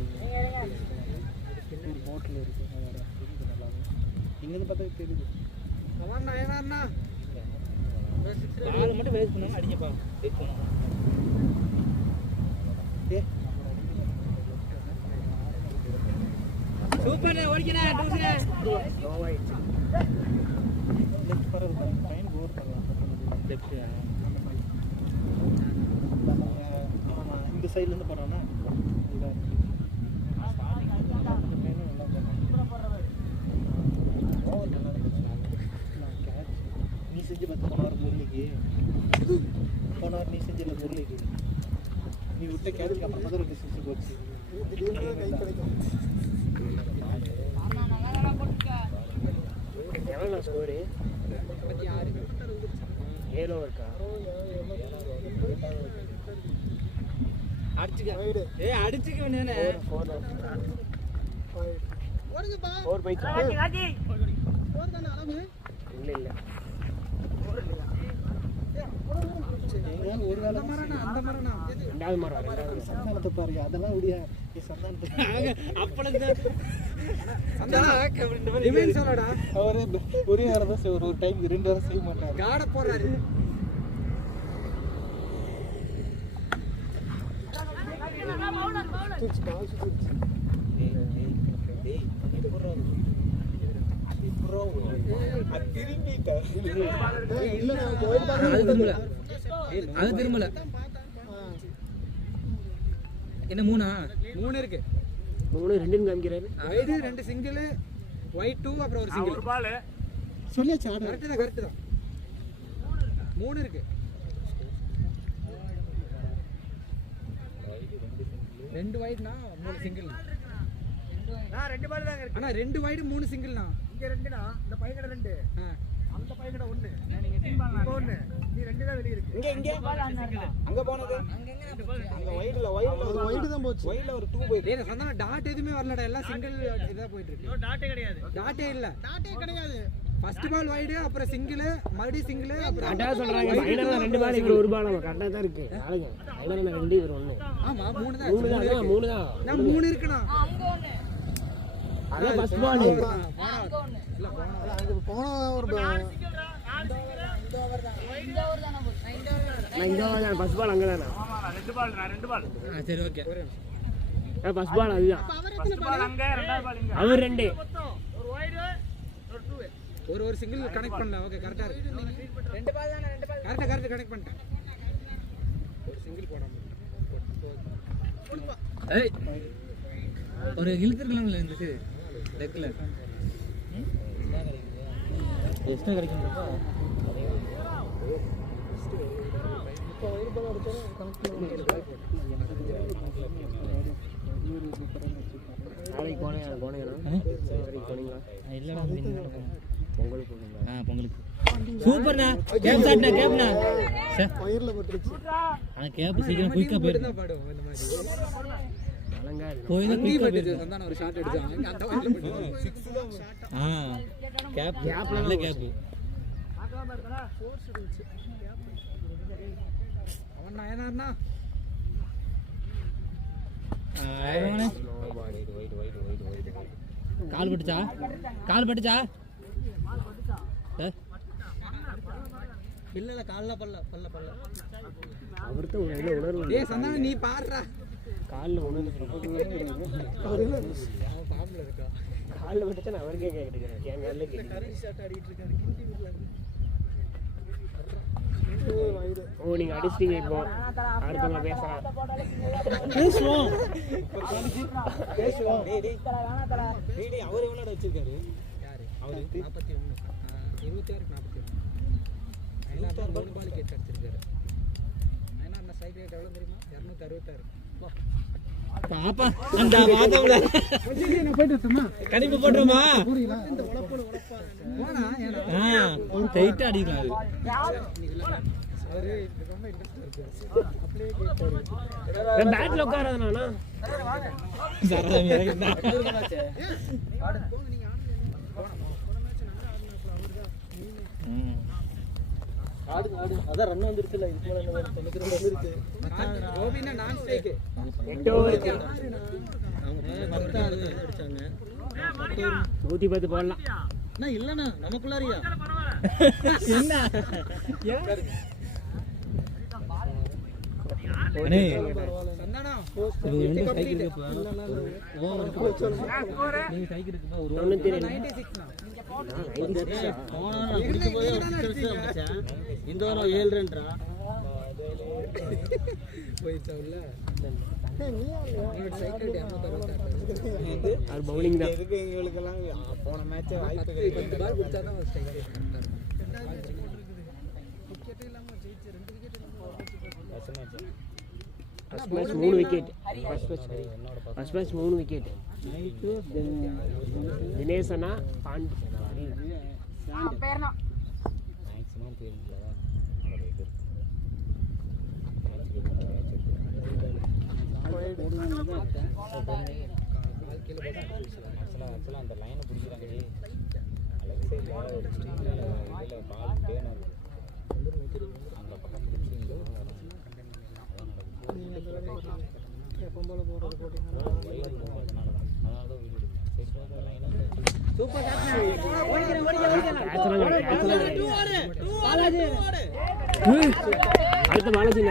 ஒரு பாட்டில் இருக்கு. இங்கிருந்து பார்த்தா தெரியுது. அவன்னா ஏனாண்ணா பால் மட்டும் வேஸ்ட் பண்ணாம அடிங்கப்பா. வேஸ்ட் பண்ணோம். சூப்பர் ஓடிக்கணே டூஸ்னே நோ வைட். லெஃப்ட் பரவாயில்ல ட்ரெயின் ஓவர் பண்ணலாம் லெஃப்ட் இந்த சைடுல இருந்து போறானா இதான் நீ செஞ்சு பார்த்து போனார் முரளிக்கு நீ செஞ்சல முரளிக்கு நீ விட்ட கேட்சுக்கு அப்புறமா தான் 2 சிக்ஸ் போச்சு எவ்வளோ ஸ்கோரு 7 ஓவருக்கா? அடிச்சுக்க வேண்டியதானே 4 போயிடுச்சு. இல்லை இல்லை ஒரு வேலை அந்த மரணா ரெண்டாவது மரம் சந்தானத்தை பாருங்க அதெல்லாம் முடியா சந்தானத்தை அவரே ஒரே வேலை தான் ஒரு டைம் 2 வேலை செய்ய மாட்டாரு காட போறாரு அது திரும்பல என்ன 3 இருக்கு 3 2 காமிக்கிறாரு. வைடு 2 சிங்கிள் ஒயிட் 2 அப்புறம் ஒரு சிங்கிள் சொல்லியாச்சு ஆர்டர் கரெக்ட் தான் 3 இருக்கு 2 வைடுனா 3 சிங்கிள் நான் 2 பால் தான் இருக்கு அண்ணா 2 வைடு 3 சிங்கிள்னா இங்க 2னா இந்த பையங்கட 2 அந்த பையங்கட 1 நீங்க டீம் பால் 1 நீ 2 தான் வெளிய இருக்கு இங்க அங்க போனது அங்க வைடு தான் போச்சு வைடுல ஒரு 2 போயிடு டேய் சந்தான டாட் எதுமே வரலடா எல்லாம் சிங்கிள் இதா போயிட்டு இருக்கு டாட்டே கிடையாது ஃபர்ஸ்ட் பால் வைடு அப்புறம் சிங்கிள் மறுபடியும் சிங்கிள் அப்புறம் கரெக்டாக சொல்கிறாங்க. ஃபைனலாக 2 பால் இவர் 1 பால் அவன் கரெக்டாக தான் இருக்கு. ஆளுங்க ஃபைனலில் 2 இவர் 1. ஆமா 3 தான் 3 தான் நான் 3 இருக்குண்ணா அதான் ஃபர்ஸ்ட் பால். அங்க போன ஒரு இந்த ஓவர் தான் ஃபர்ஸ்ட் பால் அங்கே தானே. சரி ஓகே ஃபர்ஸ்ட் பால் அதுதான். அவர் 2 ஒரு சிங்கிள் கனெக்ட் பண்ணல ஓகே கரெக்ட்டா இருக்கு 2 பால் தான 2 பால் கரெக்ட் கனெக்ட் பண்ணிட்டேன் ஒரு சிங்கிள் போடாம ஏய் ஒரு இழுத்துறலாம் இருந்துச்சு டெக்ல எக்ஸ்ட்ரா கிடைக்கும் நாளைக்கு போனீங்களா இல்லடா பொங்கலுக்கு போனீங்களா? பொங்கலுக்கு சூப்பர்ண்ணா கேப் சாட்னா கேப்னா வயர்ல போட்டுருச்சு ஆனா கேப் சீக்கிரம் குயிக்கா போயிடு தான் பாடுவோம் இந்த மாதிரி அலங்காரு போய் தான் குயிக்கா போயிடு சந்தான ஒரு ஷாட் அடிச்சான் அந்த வாயில போட்டு கேப் நல்ல கேப் அவன் நயனார்னா கால் பட்டுச்சா இல்ல கால்ல பல்ல அவர்கிட்ட உணர்வு டேய் சந்தான நீ பாடுறா காலில் உணர்வு அவன் பாம்புல இருக்கா காலில் விட்டுச்சு நான் அவருக்கே கேட்டுக்கிறேன் என் மேலே கரண்ட் ஷாட் ஆடிட்டு இருக்காரு கிண்டி விடல ஓ நீங்கள் அடிச்சிட்டீங்க இப்போ அடுத்தவங்க பேசலாம் பேசுவோம் டேய் அவர் எவ்வளவு வச்சிருக்காரு யாரு அவரு 41 26 41 96 3 பால் கேட் அடிச்சிருக்காரு ஐனா அந்த ஸ்ட்ரைக் ரேட் எவ்வளவு தெரியுமா 266 பாப்பா அந்த வாதம்ல நான் போயிட்டு வரட்டுமா கணிப்பு போடுறோமா புரியல போனா டைட்டா அடிக்கலாம் அவரு ரொம்ப இன்ட்ரஸ்டா இருக்கு அப்படியே கேட்டாரு பேட்டில் உட்காராதானா சரதமியா அதான் ரன் வந்துருச்சுல இது போல என்ன 92 வந்துருச்சு கோபினா நான் ஸ்ட்ரைக் 8 ஓவருக்கு அவங்க 10 அடிச்சாங்க 110 போடலாம். அண்ணா இல்லண்ணா நமக்குள்ளாரியா என்ன அண்ணே சந்தானம் இவங்க ரெண்டு ஸ்ட்ரைக் இருக்கு ஓவர் நீங்க ஸ்ட்ரைக் இருக்கு ஒரு 96 போனா குடிக்கும் போதே மச்சான் இந்த ஓவர் 7 ரன்டா போயிச்சா உள்ள சைக்கிள் அது பவுலிங் தான். எதுக்கு எங்களுக்கெல்லாம் போன மேட்சே வாய்ப்பு கிடைக்கும். பால் குடிச்சா தான் strike first match 3 wicket. First match 3 wicket. Dinesh அண்ணா பாண்டி மேக்ஸிமம் போயிருந்தா ஆக்சுவலாக அந்த லைனை பிடிக்கிறாங்க லெஃப்ட் சைடில் ஒரு ஸ்ட்ரீமில் இதில் பால் பேனது அந்த பக்கம் பிடிச்சி அடுத்த பாலாஜி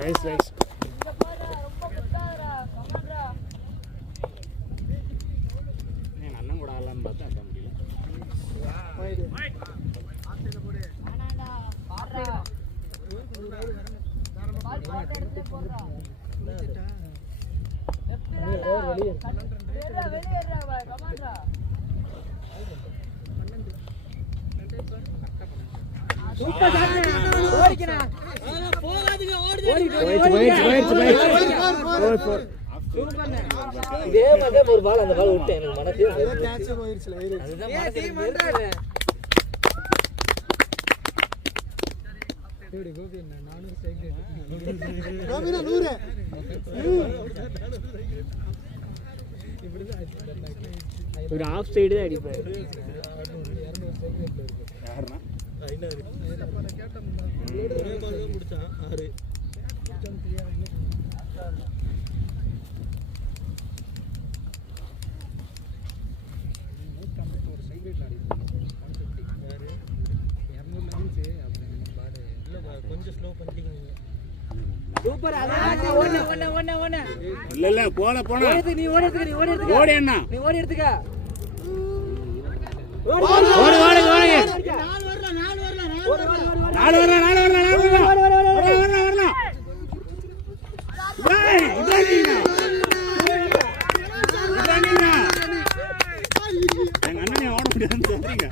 நைஸ் நைஸ். அண்ணன் கூட ஆடலான்னு பார்த்தா அதான் முடியல. இதே மாதிரி ஒரு பால் அந்த பால் விட்டேன் எனக்கு மனசே ஒரு ஆஃப் சைடு தான் அடிப்பாரு. கொஞ்சம் ஸ்லோ பண்ணிட்டீங்க. சூப்பர். இல்ல போன நீ ஓடி எடுத்துக்க ஓடி அண்ணா நீ ஓடி எடுத்துக்க. எங்க அண்ணனே ஓட முடியாதுன்னு சொல்றீங்க.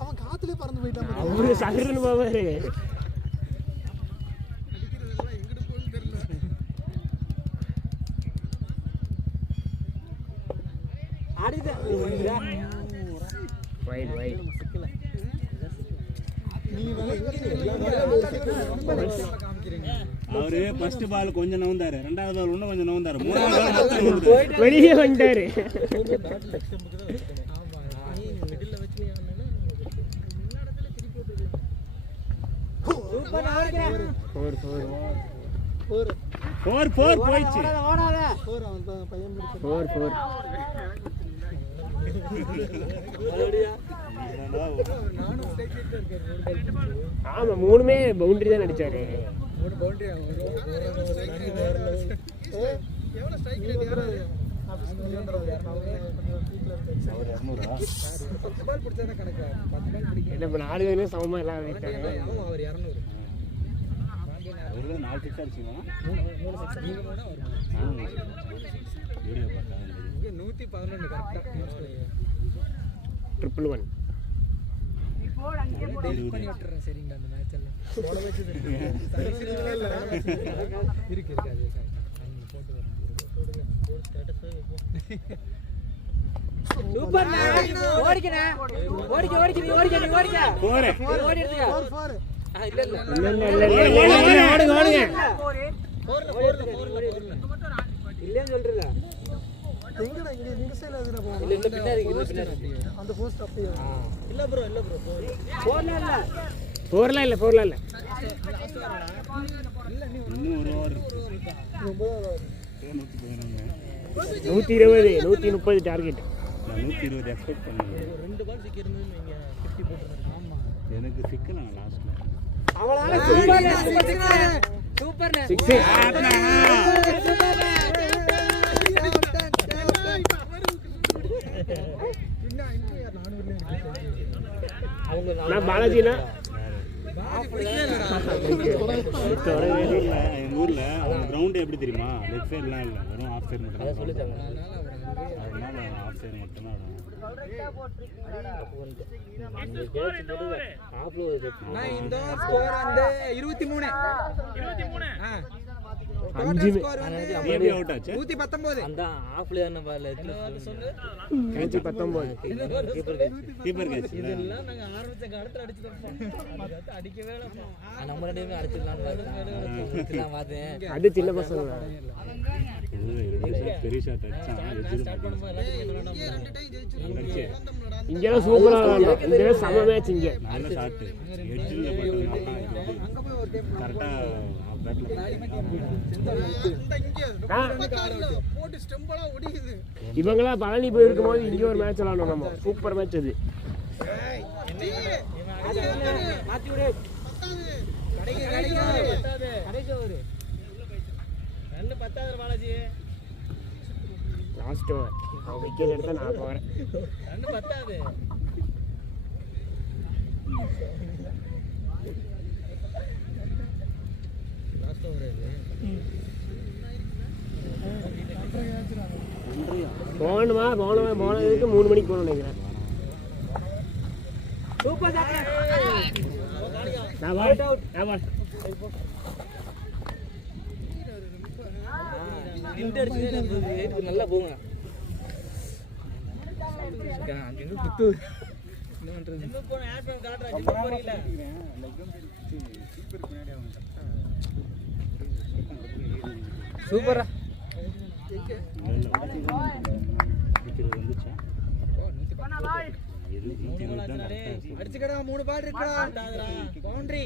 அவன் காத்துலயே பறந்து போயிட்டான். அவரு சகருன்னு போவாரு. White white. அவரு ஃபர்ஸ்ட் பால் கொஞ்சம் நவுந்தாரு, ரெண்டாவது பால் இன்னும் கொஞ்சம் நவுந்தாரு, மூணாவது பால் வெளியே வந்துட்டாரு. ஃபோர் போயிடுச்சு. ஃபோர் ஆமா, மூணுமே பவுண்டரி தான் அடிச்சாரு. இல்ல, இப்ப 4 பேருமே சமமா எல்லாம் விட்டாங்க. ஒரு 4 சிக்ஸ் அடிச்சீங்களா? 111 கரெக்டா. 111. பண்ணி விட்டுறேன் சரிங்களா அந்த மேட்ச் எல்லாம் போட வச்சது இருக்கு அது போட்டு சூப்பர் ஓடிக்கடா ஓடிக்க நீ ஓடிக்க போறே ஓடி எடுத்துக்க இல்ல ஓடுங்க இல்லன்னு சொல்றீங்க சைடுல எதுல போவோம் இல்ல பின்னாடி பின்னாடி அந்த போஸ்ட் அப்படியே இல்ல ப்ரோ போர்லாம் இல்லை இன்னும் ஒரு ஓவர் 120 130 டார்கெட். 120 எக்ஸ்பெக்ட் பண்ணுங்க. ரெண்டு பால் சிக்கிருந்தது நீங்க 50 போட்டுறீங்க. ஆமா எனக்கு சிக்கல லாஸ்ட்ல அவளால சூப்பர் சிக்ஸ் நான் பாலாஜினா எங்க ஊர்ல அவங்க கிரவுண்ட் எப்படி தெரியுமா? லெஃப்ட் சைடுலாம் இல்ல, வெறும் ஆஃப் சைடு மட்டும் தான். சொல்லிட்டாங்க. அதனால ஆஃப் சைடு மட்டும் தான் நான் இந்த ஸ்கோர் வந்து 23 அவுட் ஆச்சு. 119 அந்த ஆஃப்ல என்ன பால் சொல்லு 19 கீப்பர் கேட்ச் இதெல்லாம் நாங்க ஆரம்பிச்ச காலத்துல அடிச்சிட்டோம். அடிக்கவே இல்ல. நம்ம ரெண்டுமே அடிச்சிடலாம்னு பார்த்தேன். அது சின்ன பசங்க. பெரிய ஷாட் அடிச்சா ஸ்டார்ட் பண்ணும்போது இங்கெல்லாம் சூப்பரா விளையாண்டோம். இங்கே செம மேட்ச். இங்கே நல்ல ஷாட் எட்ஜில் பட்டதுனால கரெக்டா போட்டு ஸ்டெம்பெல்லாம் ஒடிக்குது. இவங்களாம் பழனி போயிருக்கும் போது இங்கே ஒரு மேட்ச் விளாண்டோம். நம்ம சூப்பர் மேட்ச் அது. பாலாஜி லாஸ்ட் ஓவர் அவன் விக்கெட் எடுத்தா நான் போகிறேன். ரெண்டு பத்தாது. லாஸ்ட் ஓவர் போனதுக்கு 3 மணிக்கு போகணும்னு நினைக்கிறேன். நான் பால் நல்லா போங்க. சூப்பரா அடிச்சுக்கடா 3 பால் இருக்குடா. பவுண்டரி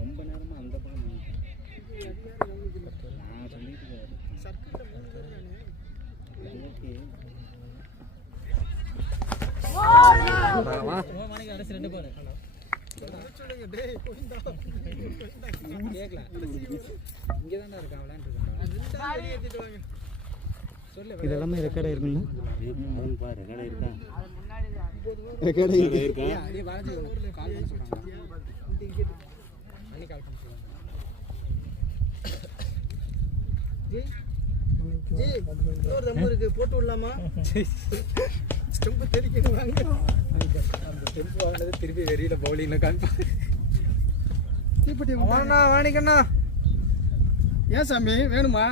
ரொம்ப நேரமா அந்த பக்கம் நான் சொல்லிட்டு சர்க்கிள்ல 3 பேர் நானே. மணிக்கு அடிச்சு 2 பால் சொல்லுங்க டேய் போயிண்டா. கேக்கல. இங்க தான்டா இருக்கான் விளையாண்டு இருக்கான். வெளிய ஏத்திட்டு வாங்க. சொல்லு. இதெல்லாம் ரெக்கார்ட் ஆயிருக்குல்ல? அவன் பாரு ரெக்கார்ட் இருக்கா? ரெக்கார்ட் இருக்கா? அப்படியே பாலாஜி கால் பண்ண சொல்றாங்க. அன்னைக்கு கால் பண்ண சொல்றாங்க. ஜி ஒரு தம்பு இருக்கு போட்டு விடலாமா? ஸ்டெம்ப் தெரிக்கணும் வாங்க. அந்த ஸ்டெம்ப் வாங்குனது திருப்பி வெளியில பவுலிங்ல காண்பா. தீப்பட்டி வாணா வாணிக்கண்ணா. ஏன் சாமி வேணுமா?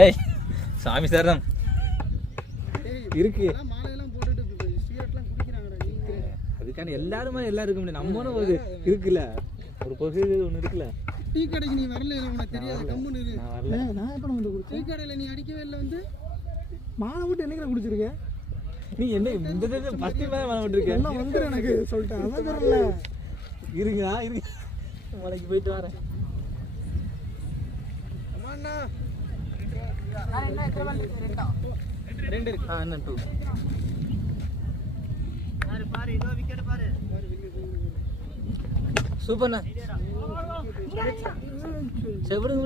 ஏய் சாமி சார் தான் இருக்கு. மாலையெல்லாம் போட்டுட்டு சிகரெட்லாம் குடிக்கிறாங்கடா நீங்க. அதுக்கான எல்லாருமே எல்லாம் இருக்க முடியும். நம்மளும் ஒரு இருக்குல்ல, ஒரு பொசிஷன் ஒன்று இருக்குல்ல. டீ கடைக்கு நீ வரல, உனக்கு தெரியாது. கம்முன்னு இரு. நான் வரல. நான் எப்போ வந்து குடிச்சேன்? டீ கடையில் நீ அடிக்கவே இல்லை வந்து மாலை விட்டு என்னைக்கு குடிச்சிருக்கேன்? நீ என்ன இந்த ஃபர்ஸ்ட் மேலே வர விட்டுருக்கேன். எல்லாம் வந்துடும் எனக்கு சொல்லிட்டேன். அதான் தெரியல. இருங்க மலைக்கு போயிட்டு வரேன். அம்மாண்ணா 2 இருக்கு. என்ன 2 சூப்பர்ண்ணா. செவிடுங்க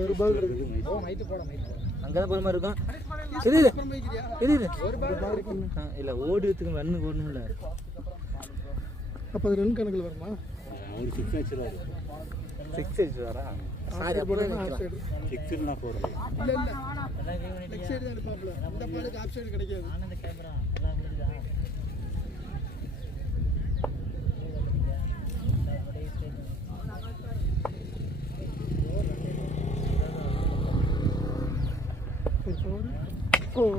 ஒரு பால் மைத்து போட மைத்து அங்கதான் போற மாதிரி இருக்கும். இது இல்ல ஓடுறதுக்கு ரன்னு ஓடணும்ல. அப்போ அது ரன் கணக்கில் வருமா? ஒரு 6 அடிச்சிருவாரு. 6 அடிச்சுவாரா? சாரி அப்புறம் 6 நான் போறேன். இல்ல இல்ல லெக் சைடு தான் இருப்பாப்ல. இந்த பாலுக்கு ஆஃப் சைடு கிடைக்காது. ஆனந்த கேமரா எல்லாம் முடிஞ்சதா?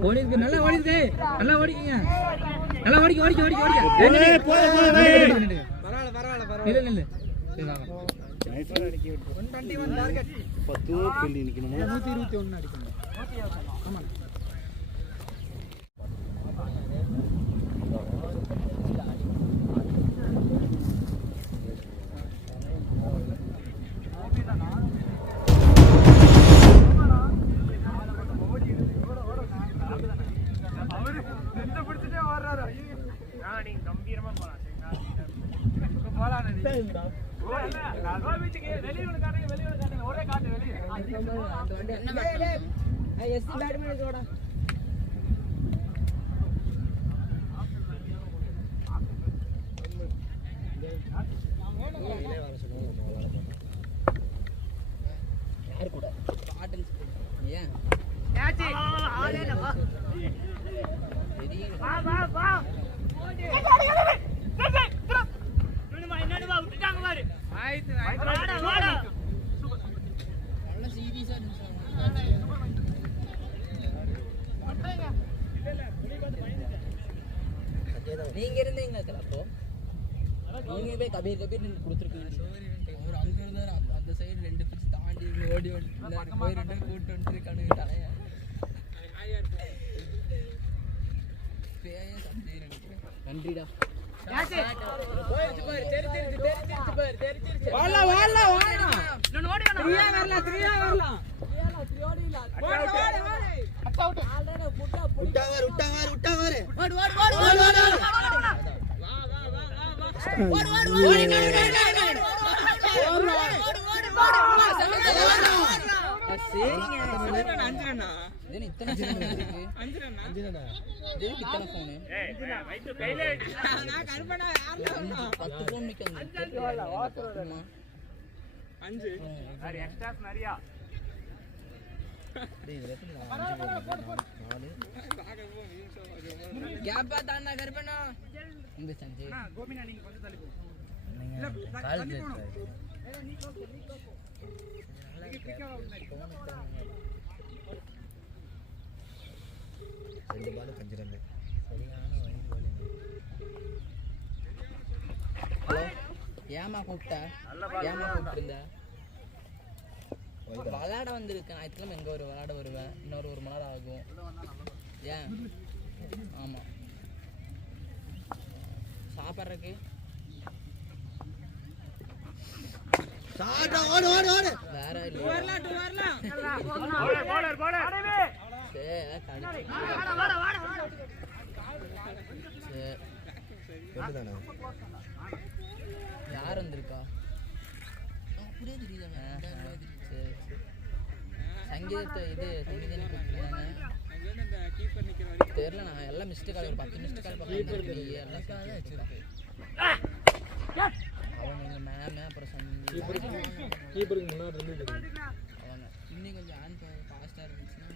ஓடிக்கு நல்லா ஓடிக்கு. நல்லா ஓடிக்கங்க. நல்லா ஓடிக்க. பரவாயில்ல. இல்ல. சரி வாங்க. அடக்கி விட்டு 121 டார்கெட் 10 ஓவர் பெல்லி நிக்கணுமா 121 அடிக்கணும் ஆமா நீங்க கம்பீரமா போலாம் யாரு கூட பாட்டன் ஏன் நீங்க இருந்தீங்க அப்போ நீங்க போய் கபீர் கொடுத்துருக்கீங்க அவர் அங்க இருந்தாரு அந்த சைடு 2 பிச்சு தாண்டி ஓடி வந்து போய் 2 கூட்டு வந்து கணக்கு தலைய நன்றிடா ஏமா கூப்பிட்ட ஏமா கூப்பிட்டுருந்த விளையாட வந்திருக்கேன் ஞாயிற்றுக்கிழமை எங்க ஒரு விளையாட வருவேன் இன்னொரு 1 மணி நேரம் ஆகும் ஏன் ஆமா சாப்பிட்றதுக்கு வேற யார் வந்திருக்கா அப்படியே தெரியுதாங்க சங்கீதத்தை இது சங்கீதம் கூப்பிட்டுருந்தாங்க தெரியல நான் எல்லாம் மிஸ்டேக் ஆகி ஒரு 10 மிஸ்டேக் ஆகி அவங்க எங்கள் மேமு அப்புறம் கீப்பருக்கு முன்னாடி இருந்து அவங்க இன்னும் கொஞ்சம் ஆன் ஃபாஸ்ட்டாக இருந்துச்சுன்னா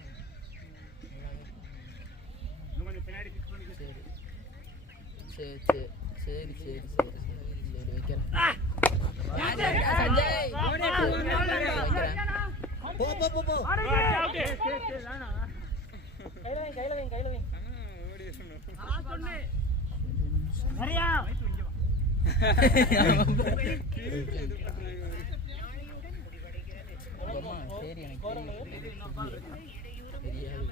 சரி சரி சரி சரி சரி சரி வைக்கிறேன் சஞ்சய் வைக்கிறேன் போ சரி எனக்கு தெரியாது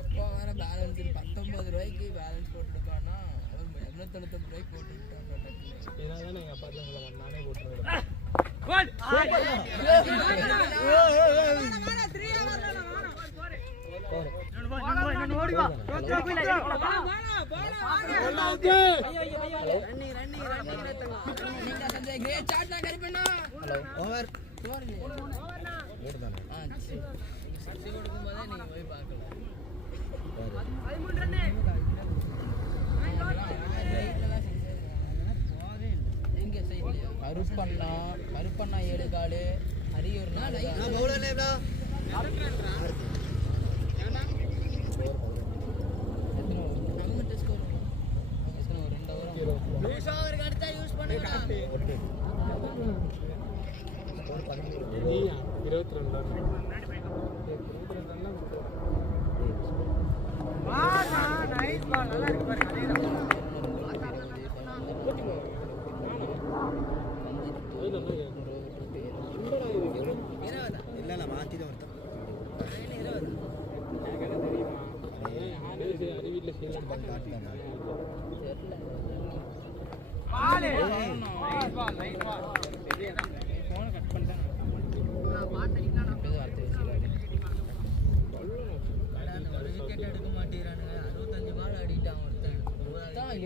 அப்பா வேற பேலன்ஸ் 19 ரூபாய்க்கு பேலன்ஸ் போட்டுருக்கான்னா அவர் 299 ரூபாய்க்கு போட்டுக்கிட்டாங்க இதனால எங்கள் அப்பா தான் நானே போட்டுருவேன் கருப்பண்ணா 7 காடு ஹரியூர் 4 22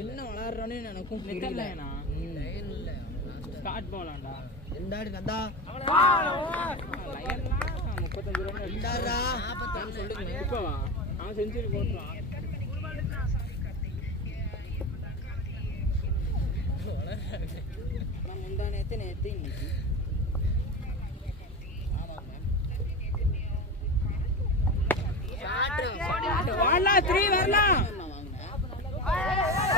என்ன விளையாடுறானே எனக்கும் தெரியல. ஸ்டார்ட் போலாம்டா. ரெண்டாடி நந்தா 35 ரன் அடிச்சாரா. சொல்லுங்க இப்போ வா. அவன் செஞ்சுரி போட்டுறான். நான் முந்தானேத்து நேத்து இன்னைக்கு. வாடா 3 வரலாம்.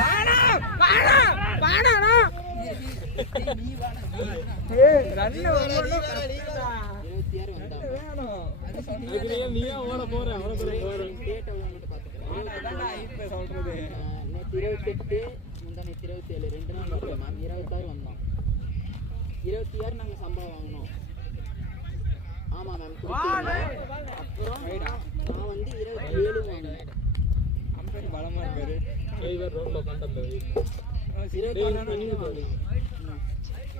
வாடா வாடா வாடாடா. நீ வாடா. ஏய் ரன் வரணும். 26 வந்தா. வேணும். அதுக்கு நீயா ஓட போற. அவன போற. டேட் அவங்கிட்ட பாத்துக்கறேன். அதான்டா இப்ப சொல்றது. நேத்து 28 முந்தானேத்து 27 ரெண்டு நாள் வரல. நான் 26 வந்தோம். 26 நாங்க சம்பளம் வாங்குனோம். ஆமா மேம். அப்புறம் நான் வந்து 27 வாங்குனேன். அம்பேர் பலமா இருக்காரு. டிரைவர் ரோட்ல உட்கார்ந்து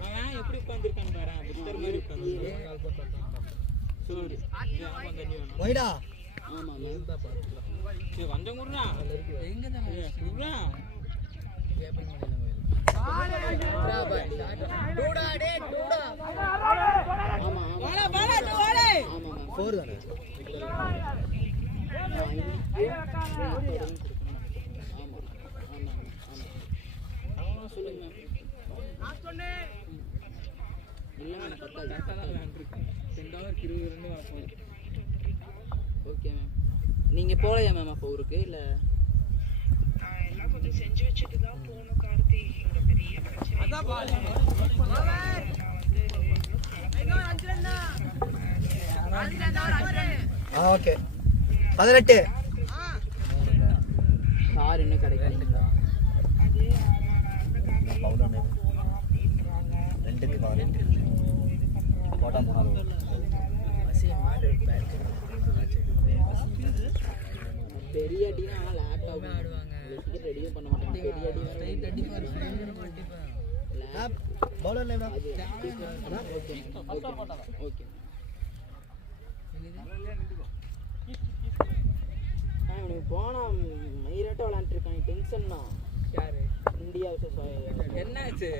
அவன் எப்படி உட்கார்ந்திருக்கான் பாரு. புத்தர் மாதிரி உட்கார்ந்து. சூடு. ஆமா தண்ணி வேணும். வைடா ஆமா மேம் தான் பாத்துக்கலாம். ஏய் வந்தங்க குறா. எங்க தான் குறா. கேபிள் மலையில போய். டூடா டே டூடா. ஆமா வாடா வாடா டூ வாடா. ஆமா மேம் 4 தானே. சொல்லுங்க நான் சொன்னேன். இல்ல நான் கரெக்ட்டா தான் விளையாண்டிருக்கேன். 2 ஹவருக்கு 20 ரன் வர போகுது. Okay ma'am. நீங்க போலையா மேம் அப்ப ஊருக்கு இல்ல? எல்லாம் கொஞ்சம் செஞ்சு வச்சுட்டு தான் போகணும் கார்த்தி. இங்க பெரிய பிரச்சனை. அதான் பால். ஓகே 18 கார் இன்னும் கிடைக்கலீங்களா? ரெண்டுக்கு பாரு போட்டா போனாலும் பெரிய அடினா லேப்டாப் ஆடுவாங்க. ரெடியும் பண்ண மாட்டாங்க. பெரிய அடி வர 34 லேப் பவுலர் லேப்டா ஓகே ஓகே. அவனுக்கு போனா மயிராட்ட விளையாண்டு இருக்கான். டென்ஷன் தான். யாரு? இந்தியா வர்சஸ் என்னாச்சு?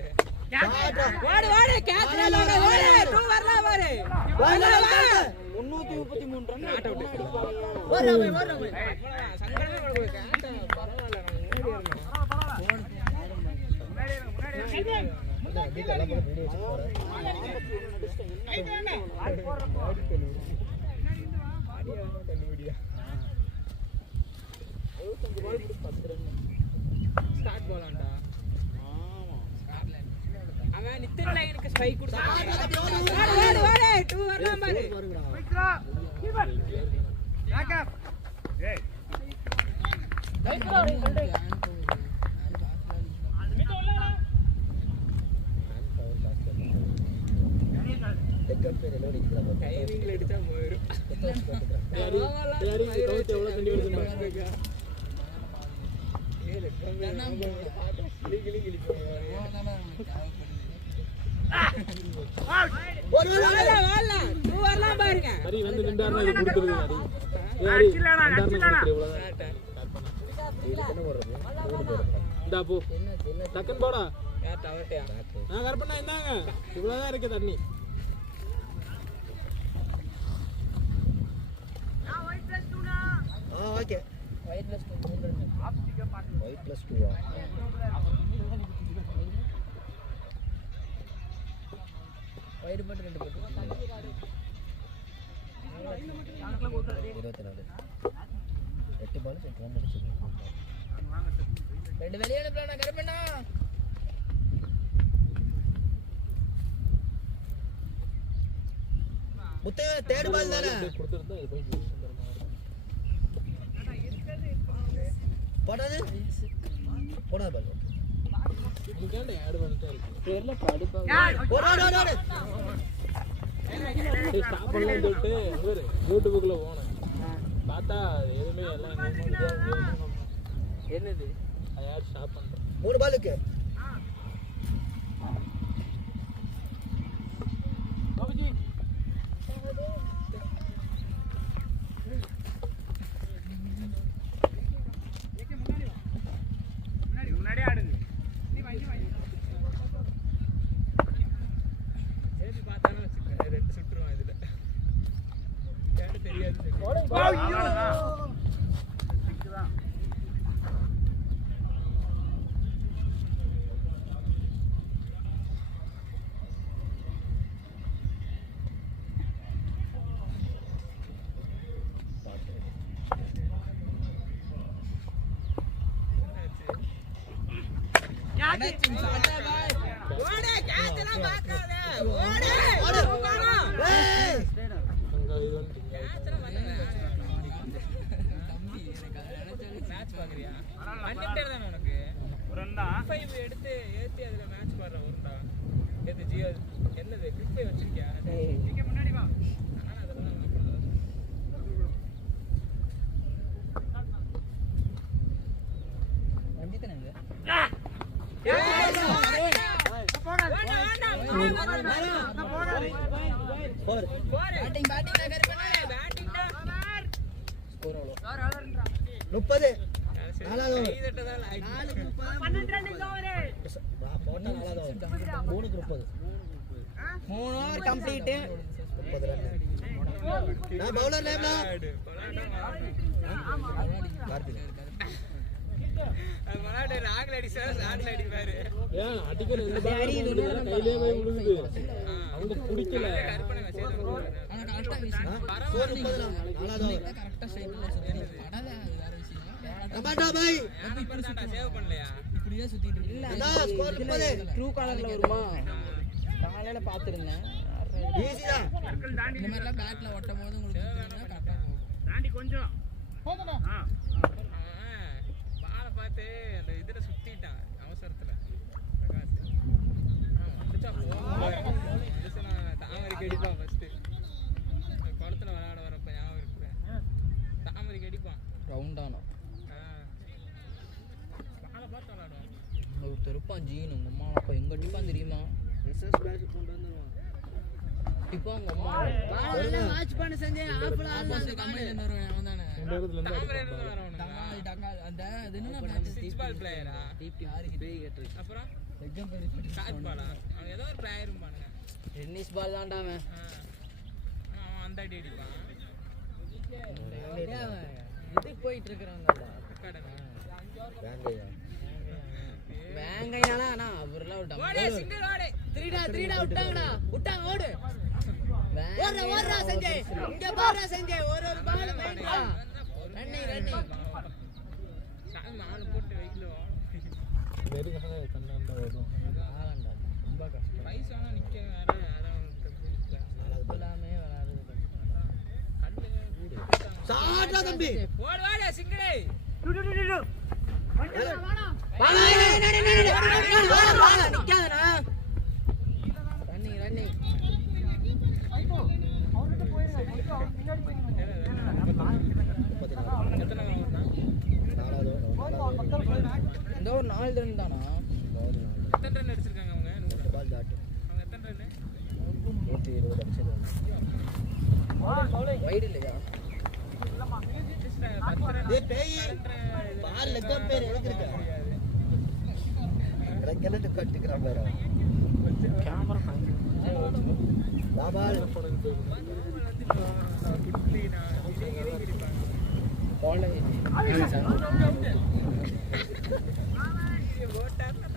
வாடு வாடு கேட்ச்ல வாடு வாடு டூ வரல பாரு. வாடு 333 ரன் ஆட் அவுட் அடிப்பாங்க. ஓடுறா போய் சங்கடமே போடு கேட்ட பரவாயில்லை. நான் ஓடி வரணும். ஸ்டார்ட் போலாம்டா. ஆமா அவன் நித்திர லைனுக்கு ஸ்ட்ரைக் கொடுத்தான். வாடு வாடு 2 வரலாம் பாரு. விக்ரா கீப்பர் பேக்கப். ஏய் விக்ரா சொல்றே. டைமிங்ல அடிச்சா போயிடும். யாரி கவுட் எவ்வளவு தண்ணி வருது பாருங்க. ஏய் லெக்கம்னா கிளி கிளி போறாங்க. வாடா வாடா டூ வரலாம் பாருங்க. சரி வந்து நின்றானே இது கொடுத்துருங்க. யாரி அடிச்சலடா இவ்வளவுதான். என்ன போறது? இந்தா போ. டக்கன் போடா. யார் டவர்ட்டயா? நான் கரெக்ட்டா இந்தாங்க. இவ்வளவுதான் இருக்கு தண்ணி. Okay white plus 2 white plus 2 white but 2 but 24 8 பால் 1 அடிச்சு ரெண்டு வெளிய அனுப்புறா கரெக்ட்டா. முத்து தேர்ட் பால் தானே கொடுத்துருந்தா இது போய் போடாது போடாது பால் இதுக்காண்ட ஆட் பண்ணிட்டே இருக்கு. பேர்ல படிப்பா ஓடு ஸ்டாப் பண்ணலாம் சொல்லிட்டு ஒரு யூடியூப்க்குள்ள போனேன். பார்த்தா எதுவுமே எல்லாம் என்னது யார் ஸ்டாப் பண்றேன். 3 பாலுக்கு சுட்டுருவான் இதுல கேட்டு தெரியாது மேட்ச் பாக்குறியா உனக்கு எடுத்து ஏத்தி அதுல மேட்ச் பாடுற ஒருண்டா ஏத்து ஜியோ என்னது கிளிப் வச்சிருக்கியா முன்னாடி வா காலையில பாத்துருந்தேன் இந்த மாதிரிலாம் பேட்ல ஒட்டும் போது உங்களுக்கு கொஞ்சம் பாலை பார்த்து அந்த இதுல சுத்திட்டான் அவசரத்துல தாமரைக்கு அடிப்பான் ஃபர்ஸ்ட் குளத்துல விளையாட வரப்ப ஞாபகம் இருக்கு தாமரைக்கு அடிப்பான் ரவுண்டானோ பாலை பார்த்து விளையாடுவான் ஒருத்தர் இருப்பான் ஜீன் உங்க அம்மா அப்பா எங்க அடிப்பான் தெரியுமா இப்போ உங்க அம்மா வாட்ச் பண்ண செஞ்சேன் ஆப்ல ஆல்ல கமெண்ட் என்ன வருவான் அவன் தானே தாமரை என்ன வரவனுங்க அந்த அது என்ன பேட் ஸ்விட்ச் பால் பிளேயரா டிடி யாருக்கு பேய் கேட்டு அப்புறம் எக்ஸாம்பிள் ஷாட் பாலா அவன் ஏதோ ஒரு பிளேயர் பானுங்க டென்னிஸ் பால் தான்டா அவன் அவன் அந்த அடி அடிப்பான் இதுக்கு போயிட்டு இருக்கறாங்கடா வேங்கையா வேங்கையானா நான் அவர்லாம் விட்டான் ஓடு சிங்கிள் ஓடு 3டா விட்டாங்கடா ஓடு ஓடுறா செஞ்சே இங்க பாறா செஞ்சே ஒரு பால் மைண்டா ரன்னிங் சாமி ஆளு போட்டு வெயில வெறுகனே கண்ணாண்ட ஓடும் ஆளண்டா ரொம்ப கஷ்டம் ரைஸ் ஆனா நிக்க வேற எல்லாமே வராது கண்ணு சாட்றா தம்பி ஓடு சிங்கிளே டு வாடா நிக்காதடா ரன்னிங் இந்த ஒரு 4 ரன் தானா எத்தனை ரன் அடிச்சிருக்காங்க அவங்க 100 பால் டாட் அவங்க எத்தனை ரன் 120 அடிச்சிருக்காங்க வைட் இல்லையா இல்லம்மா டேய் பேய் பால் லெக்க பேர் எதுக்கு இருக்க ரக்கெல்லாம் கட்டிக்கற பாரு கேமரா பாபால் குட்டினா இதே கிரிப்பாங்க பால் ஓட்டார்னா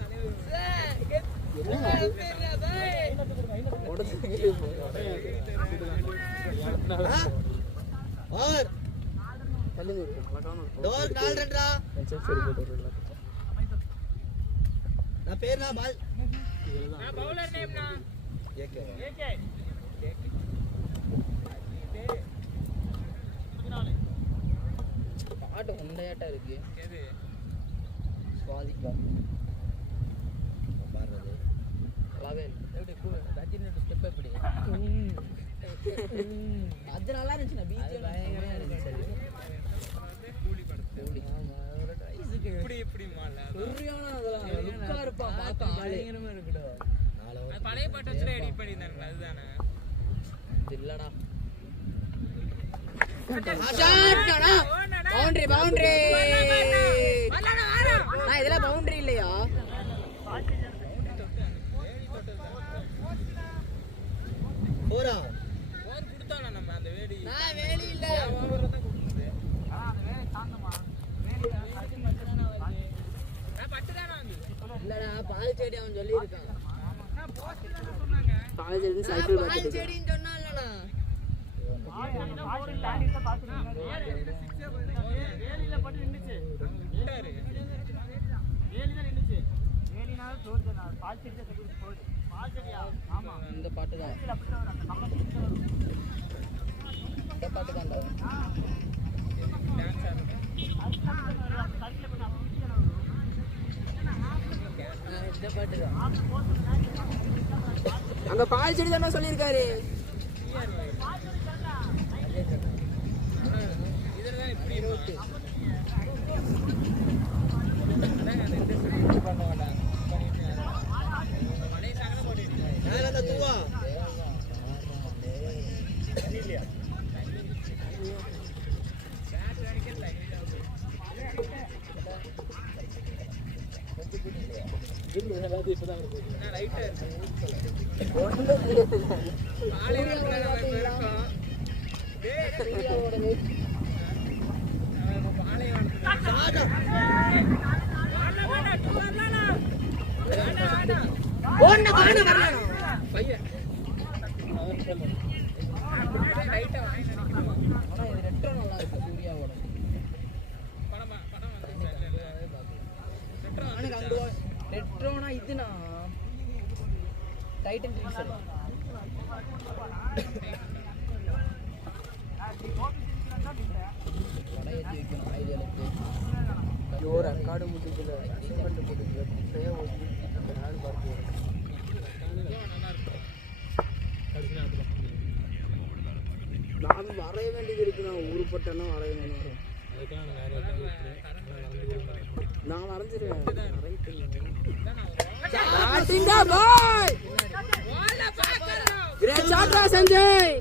தலைவர் और डोर डाल रहा ना पेर ना बाल ना बॉलर नेम ना एक பாட்டு உண்டையாட்டா இருக்கு எது ஸ்வாதிகா பாருது லவல் எப்படி ரஜினி ஸ்டெப் எப்படி அது நல்லா இருந்துச்சு நான் பீச் பயங்கரமா இருந்துச்சு கூலி படத்து கூலி ஒரு ரைஸ்க்கு இப்படி மால சரியான அதெல்லாம் லுக்கா இருப்பா பாக்க பயங்கரமா இருக்குடா அது பழைய பாட்டு வச்சு எடிட் பண்ணிருந்தாங்க அதுதானே இல்லடா ஷாட்டா பவுண்டரி நான் இதெல்லாம் பவுண்டரி இல்லையா போடா பால்செடி சைக்கிள் பார்த்துட்டு இந்த பாட்டு தான் இந்த பாட்டு தான் அங்க பால் செடி தானே சொல்லியிருக்காரு. ரெட்ரோனா இதுனா டைட்டன் ட்ரீசல் கடை ஏற்றி வைக்கணும் ஐடியாலுக்கு ஒரு அக்காடு முட்டுக்குள்ள சிமெண்ட் போட்டுக்கு நாடு பார்த்து நான் வரைய வேண்டியது இருக்கு. நான் ஊருப்பட்டேன்னா வரைய வேணும். நான் வரைஞ்சிருவேன். சஞ்சய்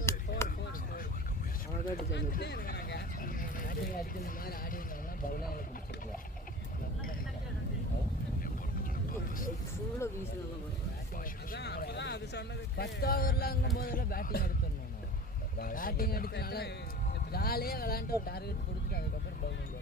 ஃபர்ஸ்ட் ஓவர்லாங்கும் போதெல்லாம் பேட்டிங் எடுத்துடணும். பேட்டிங் எடுத்தனால ஜாலியாக விளையாண்டு டார்கெட் கொடுத்துட்டு அதுக்கப்புறம் பவுலிங்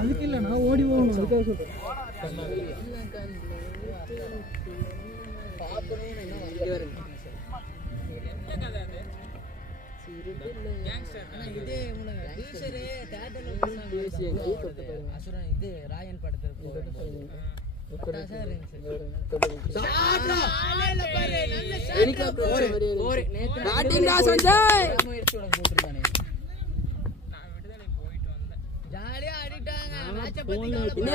அதுக்கு இல்லைண்ணா ஓடி போகணும். அதுக்காக சொல்றேன். இது ராயன் படத்துல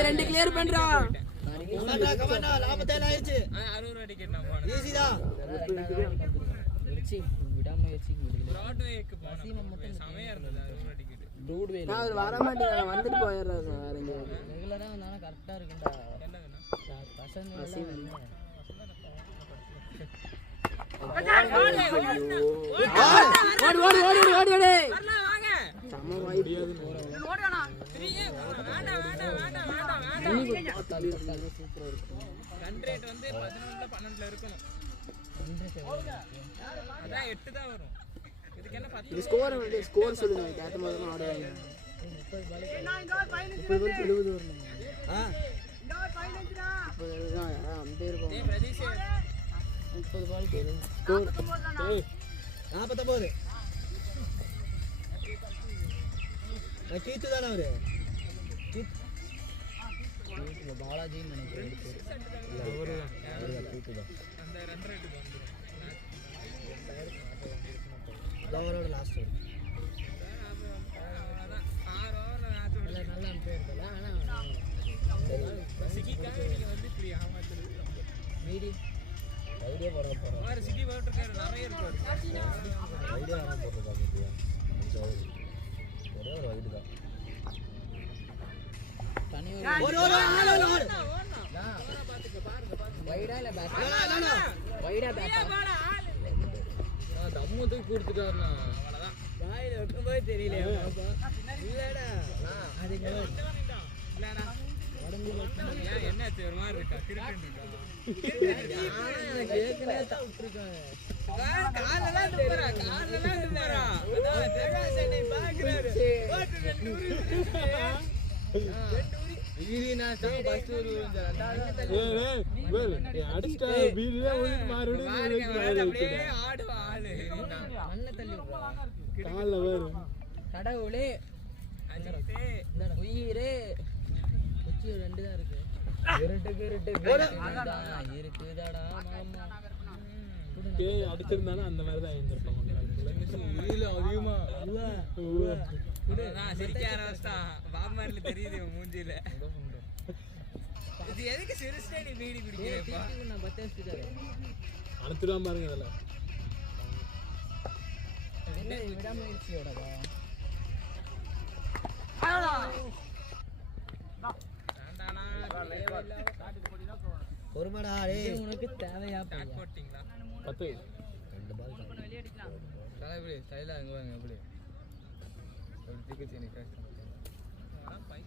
ரெண்டு கிளியர் பண்றா. வர மாட்டேங்க வந்துட்டு போயிடுறாரு. ரெகுலரா வந்தாலும் கரெக்டா இருக்குண்டா. ஸ்கோர் சொல்லுங்க. கேட்ட மாதிரி ஆடுவாங்க. 70 வரணும். பாலாஜின்னு நினைக்கிறேன். லாஸ்ட் நல்லா போயிருக்கல. மீடி ஐடியா போடுறேன். சிட்டி போட்டுருக்காரு நிறைய இருக்கு. ஐடியா போட்டிருக்காங்க. வைடா இல்ல பேட் வைடா பேட் தம்மு தூக்கி கொடுத்துட்டாருண்ணா அவ்வளவுதான் வாயில வைக்கும்போது தெரியல இல்லடா அதுக்கு இல்லடா என்னாச்சு ஒரு மாதிரி இருக்கா கிரிக்கெட் இருக்கா எனக்கு ஏற்கனவே சாப்பிட்டுருக்காங்க காலெல்லாம் துப்புறா அதான் சென்னை பாக்குறாரு கடவுளே உயிரே குச்சி 2 தான் இருக்கு இருக்குதாடா அடிச்சிருந்தாலும் அந்த மாதிரி தான் எழுந்திருப்பாங்க அதிகமா சிரிக்க ஆரம்பிச்சிட்டான் பாம்பர்ல தெரியுது மூஞ்சில இது எதுக்கு சிரிச்சே நீ பீடி குடிக்கிறப்பா நான் 10 வச்சிட்டாரு அனுப்பிடுவான் பாருங்க இதெல்லாம் என்ன விடாமுயற்சியோடவா ஒருமடா டேய் உனக்கு தேவையா போட்டீங்களா 10 2 பால் வெளிய அடிக்கலாம் தலை இப்படி ஸ்டைலா அங்க வாங்க இப்படி ஒரு டிக்கெட் நீ கிராஷ்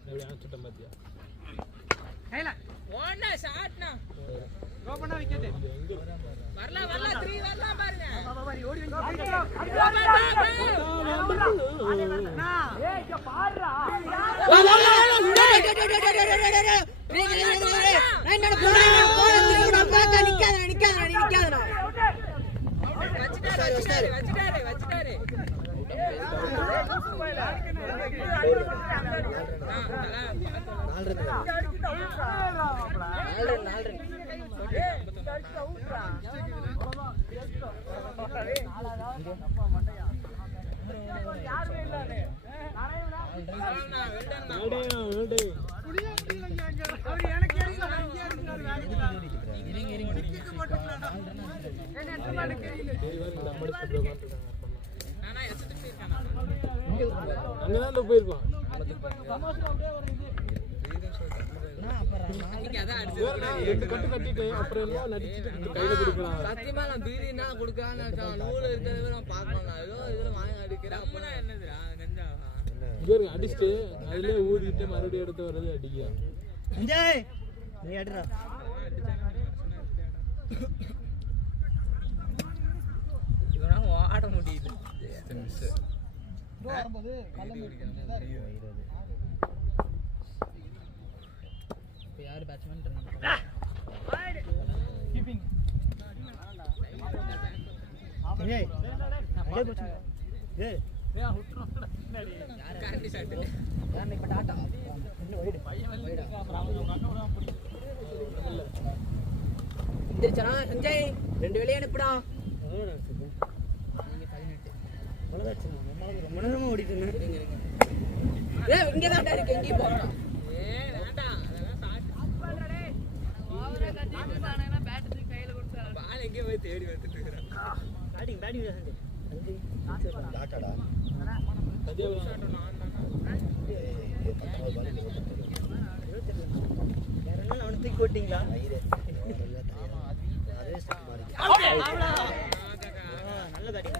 எப்படி அனுப்பிட்டேன் பாத்தியா ஹேல ஓண்ணா ஷாட்னா ரோபனா விக்கெட் வரலாம் 3 வரலாம் பாருங்க பாரி ஓடி வந்து ஏய் பாருடா வச்சிட்டாரு அங்கதான் போயிருக்கோம் கட்டு கட்டிட்டு அப்புறம் எல்லாம் நடிச்சுட்டு கையில கொடுக்கலாம் சத்தியமா நான் பீடினா கொடுக்கறான்னு நூல் இருக்கிறத நான் பார்க்கணும் ஏதோ இதுல வாங்கி அடிக்கிறேன் அப்பனா என்னதுடா நெஞ்சா இங்க அடிச்சுட்டு அதுலயே ஊதிட்டு மறுபடியும் எடுத்து வர்றது அடிக்க விஜய் நீ அடிடா இதனால ஆட முடியுது வரும்போது இப்போ யாரு பேட்ஸ்மேன் கீப்பிங் விஜய் ஏய் காண்டி ஷாட் நான் இப்ப டாடா இன்னும் வைடு எந்திரச்சனா சஞ்சய் 2 வெளிய அனுப்புடா ரொம்ப நேரமா ஓடிட்டு இருந்தேன் ஏய் இங்க தான் இருக்கு எங்கேயும் போறடா ஏய் வேண்டாம் அதெல்லாம் ஷாட் பால் எங்கே போய் தேடி வந்துட்டு இருக்கறான் பேட்டிங் டாடாடா அவனை தூக்கி போட்டீங்களா நல்ல பேட்டிங்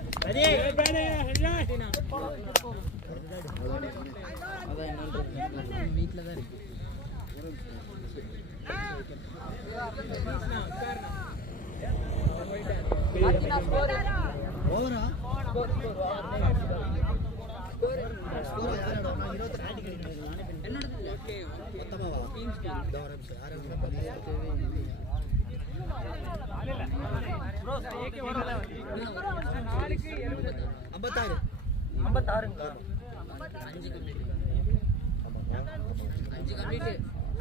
வீட்ல தான் இருக்கு ஓவரா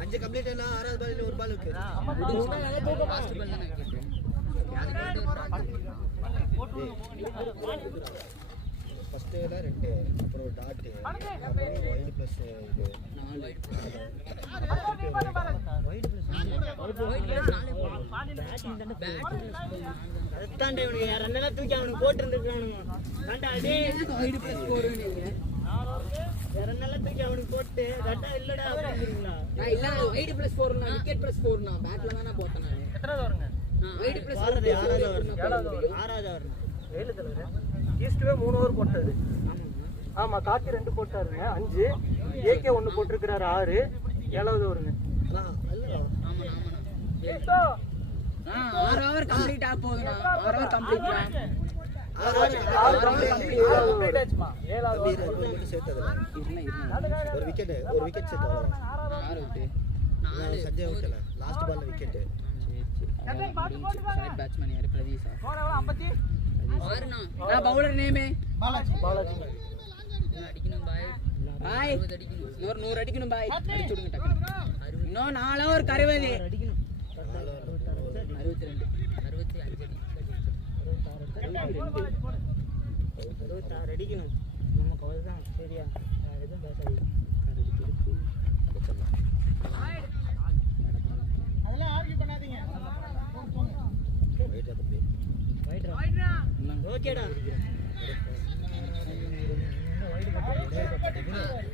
அஞ்சு கம்ப்ளீட் என்ன 6வது பால் ஒரு பால் இருக்கு ஃபர்ஸ்ட் 2 அப்புறம் டாட் அப்புறம் வைட் பிளஸ் இது 4 வைட் பிளஸ் 4 அதான் இவனுக்கு ரன்னெல்லாம் தூக்கி அவனுக்கு போட்டு இருந்திருக்கானுங்க வேண்டாம் அதே வைட் பிளஸ் போடுவீங்க வேற நிலத்துக்கு அவனுக்கு போட்டு கட்டா இல்லடா அப்படிங்கிறீங்களா? நான் இல்ல வைட் +4 நான் விக்கெட் +4 நான் பேட்ல தான் நான் போட்டேன் நான். எத்தனாவது வருங்க? வைட் +4 ஆறாவது வரணும். 7 தலைவர். ஈஸ்ட்வே 3 ஓவர் போட்டாரு. ஆமாங்க. ஆமா, காக்கி 2 போட்டாருங்க 5, ஏகே 1 போட்டிருக்கிறாரு 6, 7வது ஓவருங்க. ஆமாண்ணா 6 ஓவர் கம்ப்ளீட் ஆக போகுதுண்ணா. 6 ஓவர் கம்ப்ளீட் ஒரு விக்கெட் செட் அவ்வளவுதான். 6 விட்டு சஞ்சய் விக்கெட் லாஸ்ட் பால்ல விக்கெட். சைட் பேட்ஸ்மேன் யாரு? பிரதீஷா. ஆறுண்ணா. நான் பவுலர் நேமே பாலாஜி அடிக்கணும் பாய். பாய் அடிக்கணும். 100 அடிக்கணும் பாய். அடிச்சு விடுங்க டக்குனு. இன்னும் 4 ஓவர் 60 அடிக்கணும். 62 65 66 அடிக்கணும். நமக்கு அவ்வளவுதான். சரியா? எதுவும் பேசாதீங்க. அதெல்லாம் ஆர்கியூ பண்ணாதீங்க. வெயிட் தம்பி. ஓகேடா.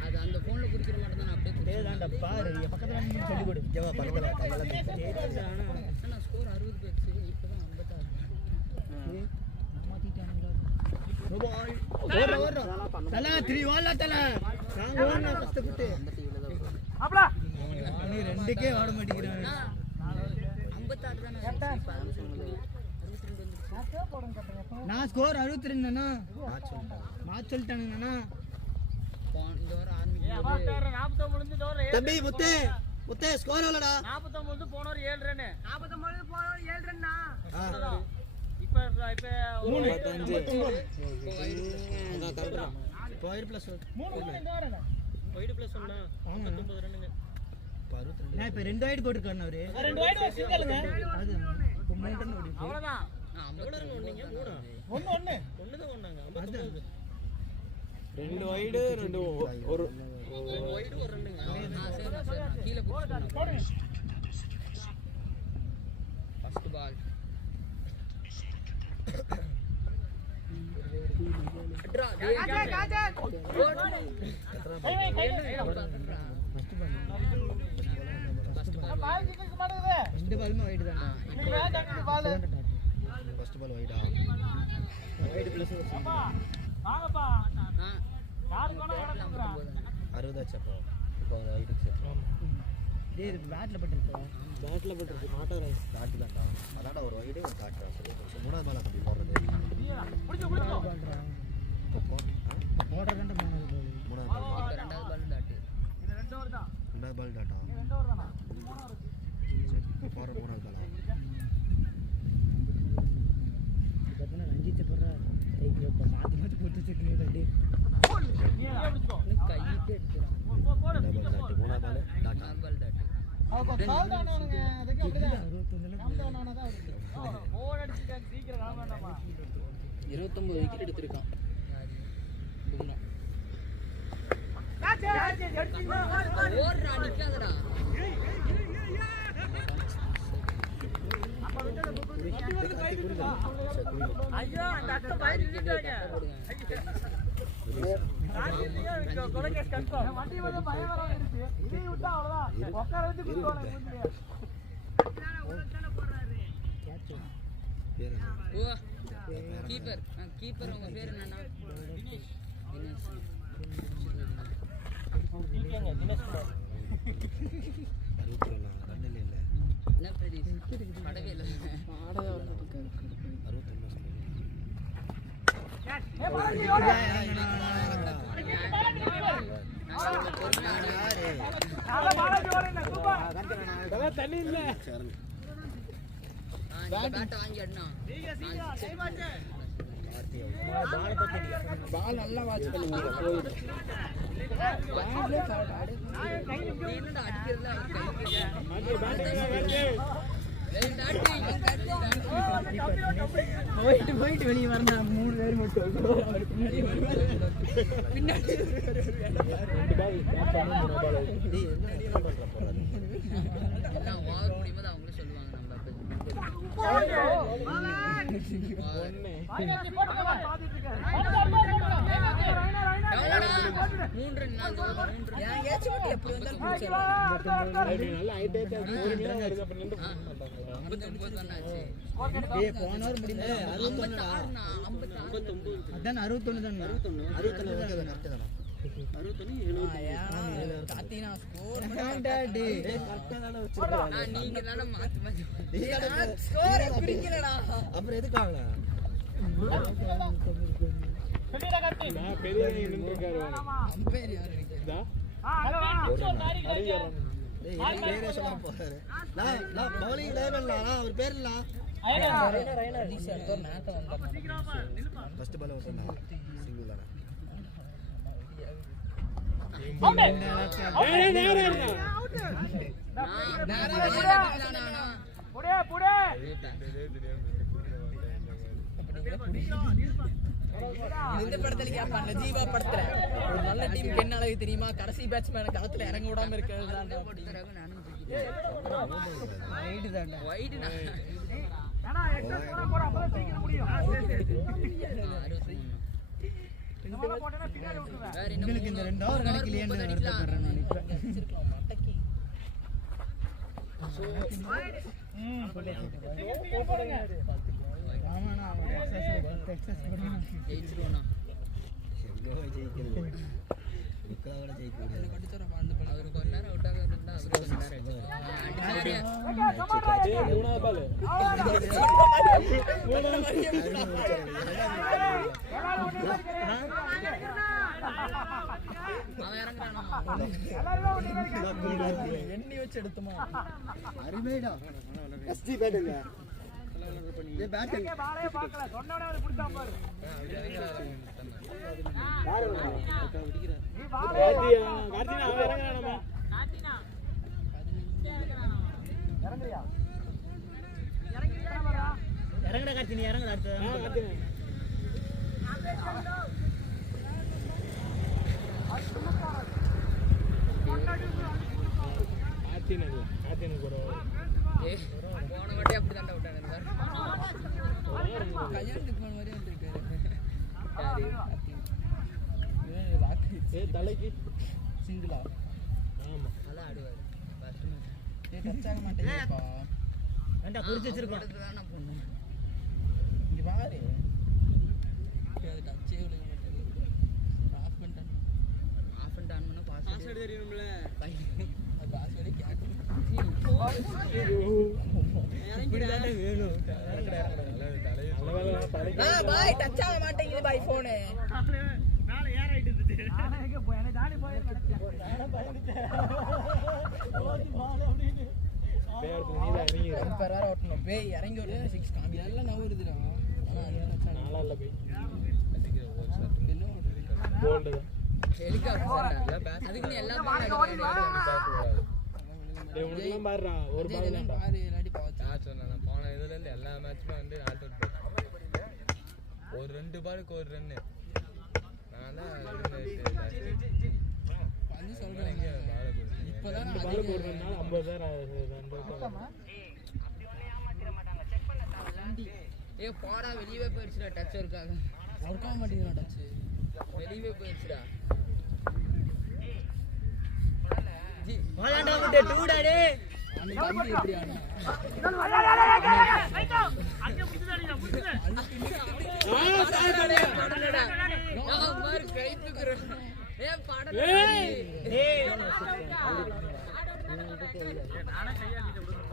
அது அந்த போன்ல குடிக்கிற மாதிரி தான் அப்படியே தேதாண்டா பாரு. என் பக்கத்துல வந்து சொல்லி கொடு. ஜவா பக்கத்துல கமலா தெரியுதா? ஆனா ஸ்கோர் 60 பேருக்கு இப்பதான் 56 தல 3 வால்ல தல. நாங்க ஓடுனா கஷ்டப்பட்டு. அப்படா நீ ரெண்டுக்கே ஓட மாட்டேங்கிறான். 56 தானே சொன்னது. 62 வந்துருச்சு. நான் ஸ்கோர் 62 தானா? மாச் சொல்லிட்டானுங்கண்ணா. இந்த வாரம் ஆரம்பிக்கும்போது தம்பி முத்தே ஸ்கோர் எவ்வளோடா? 49 போனவர் 7 ரன். 49 போனோம் 7 ரன்னா. இப்ப 35 பாயிண்ட் ப்ளஸ் 3 இந்த வரேன். வைட் ப்ளஸ் 1 39 ரன்னுங்க. நான் இப்ப 2 வைட் போட்டுருக்கானே அவரு. 2 வைட் ஒரு சிங்கிள்ங்க. அது இப்ப 3 ரன் ஓடி. அவ்வளவுதான். எவ்வளவு ரன் ஓடுனீங்க? 3 1 ஒண்ணு தான் ஓடுனாங்க. 59. 2 வைட் 2 ஒரு வைட் ஒரு ரன்னுங்க. சரி கீழ போடுங்க. ஃபர்ஸ்ட் பால் அட்ரா காஜா பால் கிக்கு மாட்டேங்குது. 2 பாலுமே வைட் தான். நீ மேட்ச் அடிச்சு பால். ஃபர்ஸ்ட் பால் வைடா. வைட் ப்ளஸ் வாங்கப்பா. யாரு கோண நடக்குறா? 60 ஆச்சு அப்போ. இப்போ ஒரு வைட் செட். டேய் இது பேட்ல பட்டிருக்கு. பேட்ல பட்டிருக்கு. மாட்டறா. நாட்டு தான்டா. அதான்டா ஒரு வைடே ஒரு காட்ரா. சரி மூணாவது பால் அப்படி போடுறது. புடிச்சு பண்றான். போடுற கண்ட மூணாவது பால். மூணாவது பால். ரெண்டாவது பால் டாட். இது 2 ஓவர் தான். ரெண்டாவது பால் டாட்டா. 2 ஓவர் தானா? போற மூணாவது பாலா. பார்த்தா ரஞ்சித் போடுற கைக்கு இப்ப மாத்தி போட்டு வச்சிருக்கீங்க டேய். நீ பிடிச்சுக்கோ. கையிட்டே எடுத்துறான். போடு. டபுள் டாட் மூணாவது பால் டாட்டா. நாலு பால் டாட். அவங்க கவுண்ட் ஆனவங்க அதுக்கு அப்படிதான். 61ல கவுண்ட் ஆனதா இருக்கு. ஓவர் அடிச்சிட்டாங்க சீக்கிரம் கால் வேண்டாமா? 29 விக்கெட் எடுத்திருக்கான். பும்ரா. ஓடுறா நிக்காதடா. ஐயோ அந்த அக்கா பைக் நின்னுட்டாங்க. கொலகேஸ் கன்ஃபார்ம். வண்டி வந்து பயம் வர வந்துருச்சு. இதை விட்டா அவ்வளவுதான். உட்கார வச்சு குடுவாங்க மூஞ்சில. பேர் என்ன? ஓ கீப்பர் கீப்பர் உங்க பேர் என்னன்னா? தினேஷ். நீங்க தினேஷ் குமார். 61 ரன் இல்ல. என்ன பிரதீஷ் படவே இல்ல. 61 ஏ பாலாஜி ஓடு. அட பாலாஜி ஓடுங்க சூப்பர். அதெல்லாம் தண்ணி இல்ல. பேட் வாங்கி அண்ணா. சீக்கிரம் டைம் ஆச்சு. பால் நல்லா வாட்ச் பண்ணுங்க. என்னடா அடிக்கிறதுல போயிட்டு வெளியே வரணும். 3 பேர் மட்டும் பின்னாடி எல்லாம் ஓவர் முடியும்போது அவங்களே சொல்லுவாங்க நம்ம போட்டு பாத்துட்டு இருக்கேன். நல்லா ஹைட் ஆயிட்டா பொறுமையா வருது அப்ப நின்று ஏய் போன வாரம் முடிஞ்சு 61 அதான் 61 தான் 61 ஓகே தான் கரெக்ட் தானா 61 காத்தினா ஸ்கோர் டேய் கரெக்ட்டா தான வச்சிருக்காங்க நீங்க தான மாத்தி ஸ்கோர் பிடிக்கலடா அப்புறம் எதுக்கு வாங்க நான் பெரிய நின்னுட்டாரு அம்பேர் யார் இதா டேய் பேரே சொல்ல போறாரு நான் பவுலிங் லேவல்ல அவர் பேர் இல்ல ஃபர்ஸ்ட் பால் ஓட்டனா சிங்கிள் தான இந்த படத்துல கேட்பாங்க ஜீவா படத்துல ஒரு நல்ல டீமுக்கு என்ன அளவு தெரியுமா கடைசி பேட்ஸ்மேன் களத்துல இறங்க விடாம இருக்கிறது உங்களுக்கு இந்த 2 ஓவர் கிடைக்கலையேன்னு வருத்தப்படுறேன் நான் இப்ப ஆமாண்ணா அவங்க எக்ஸஸ் பண்ணணும் ஜெயிச்சிருவோம் எவ்வளோ ஜெயிக்கிறது விக்ராவோட ஜெயிக்க முடியாது அவர் கொஞ்ச நேரம் அவுட்டாக இருந்தா அவர் கொஞ்ச நேரம் மூணாவது பால் எண்ணி வச்சு எடுத்துமா அருமைடா எஸ்ஜி பேட்டுங்க ஏ பேட்டிங் பாலே பார்க்கல சொன்னவனே அவன் புடிச்சான் பாரு கார்த்தினா அவன் இறங்குறானமா இறங்குடா கார்த்தினி இறங்குடா அடுத்து போன வாட்டி அப்படி தாண்டா விட்டாங்க கல்யாணத்துக்கு போன மாதிரி வந்திருக்காரு தலைக்கு சிங்கிளா ஆமா நல்லா ஆடுவாரு டச் ஆக மாட்டேங்குதுப்பா வேண்டா புடிச்சு வச்சிருக்கோம் தானே பொண்ணு இங்க பாரு அது டச்சே விட மாட்டேங்குது ஆஃப் பண்ணிட்டான் பண்ணா பாஸ்வேர்டு தெரியணும்ல அது பாஸ்வேர்டே கேட்கணும் பாய் டச் ஆக மாட்டேங்குது பாய் போனு பேய் இறங்கி ஒரு 6 காம்பி எல்லாம் நவுறுதுடா நாளா இல்ல போய் என்ன கோல்டு தான் ஹெலிகாப்டர் அதுக்கு நீ எல்லாம் டேய் உனக்கு பாருடா ஒரு பால் தான்டா பாரு இல்லாட்டி பாத்து நான் சொன்னேன் போன இதுல இருந்து எல்லா மேட்ச்மே வந்து நாட் அவுட் ஒரு 2 பாலுக்கு ஒரு ரன்னு நான் தான் வந்து சொல்றேன் இப்போதான் இந்த பால் போடுறதுனால 50000 ஏ போடா வெளியவே போயிடுச்சுடா டச் இருக்காங்க ஒர்க் ஆக மாட்டேங்குதுடா டச் வெளியவே போயிடுச்சுடா ஜி வாடாடா விட்டு டூடா டேய் அந்த தம்பி எப்படி ஆனா அங்க புடிச்சடாடா புடிச்சடா நான் மார் கை தூக்குறேன் ஏ பாடல ஏய் நானே கையாலிட்டு விடுறேன்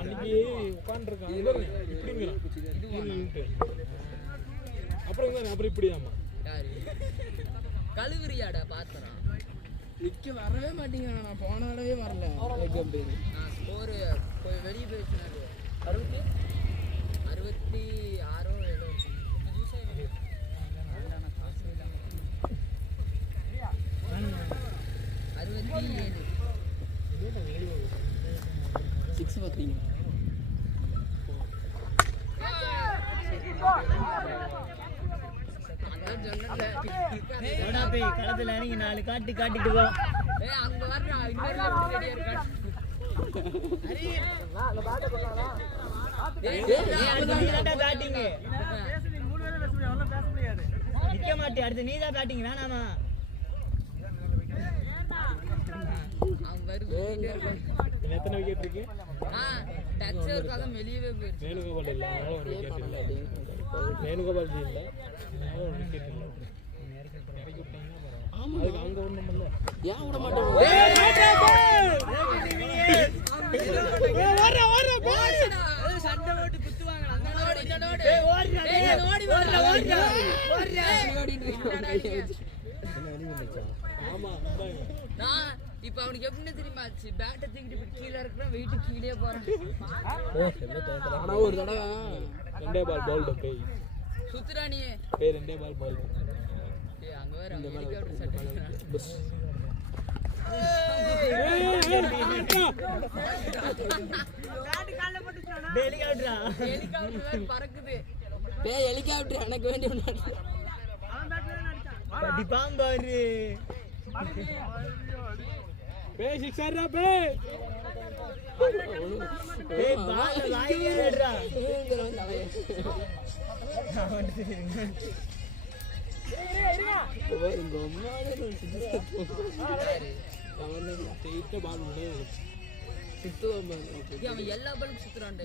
அன்னைக்கு உட்காந்துருக்கான் அப்புறம் இப்படியாமா யாரு கழுவுறியாடா பாத்துறான் நிக்க வரவே மாட்டேங்கிறான் நான் போன தடவே வரல நான் ஸ்கோர் வெளியே போயிடுச்சு 66 ஏதோ காசு இல்லாம 67 6 பாத்தீங்க களத்துல இறங்கி 4 காட்டிட்டு போ அங்க வர்றா இன்னொரு ரெடியா இருக்கா பேட்டிங் நிக்க மாட்டே அடுத்து நீதான் பேட்டிங் வேணாமா எத்தனை விக்கெட் இருக்கு வெளியவே போயிருக்கு வேணுகோபால் இல்ல அதனால ஒரு விக்கெட் இல்ல வேணுகோபால் ஜி இல்ல அதனால ஒரு விக்கெட் இல்ல இறக்கி விட்டீங்கன்னா பரவாயில்லை அதுக்கு அங்க ஒண்ணும் இல்ல ஏன் விட மாட்டோம் சண்டை போட்டு குத்துவாங்க இப்ப அவனுக்கு எப்படி தெரியுமா பேட்டை தூக்கிட்டு கீழே இருக்கிற வெயிட்டு கீழே போறான் ஆனா ஒரு தடவை ரெண்டே பால் பவுல்டு பேய் சுத்துறானியே பேய் ரெண்டே பால் பவுல்டு அங்க வேற ஹெலிகாப்டர் சட்டை ஹெலிகாப்டர் பறக்குது பேய் ஹெலிகாப்டர் எனக்கு வேண்டிய பாரு பேய் சிக்ஸர்ரா பேய் ஏய் பால் வாயிலேடா அவன் எல்லா பாலும் சுத்துறான்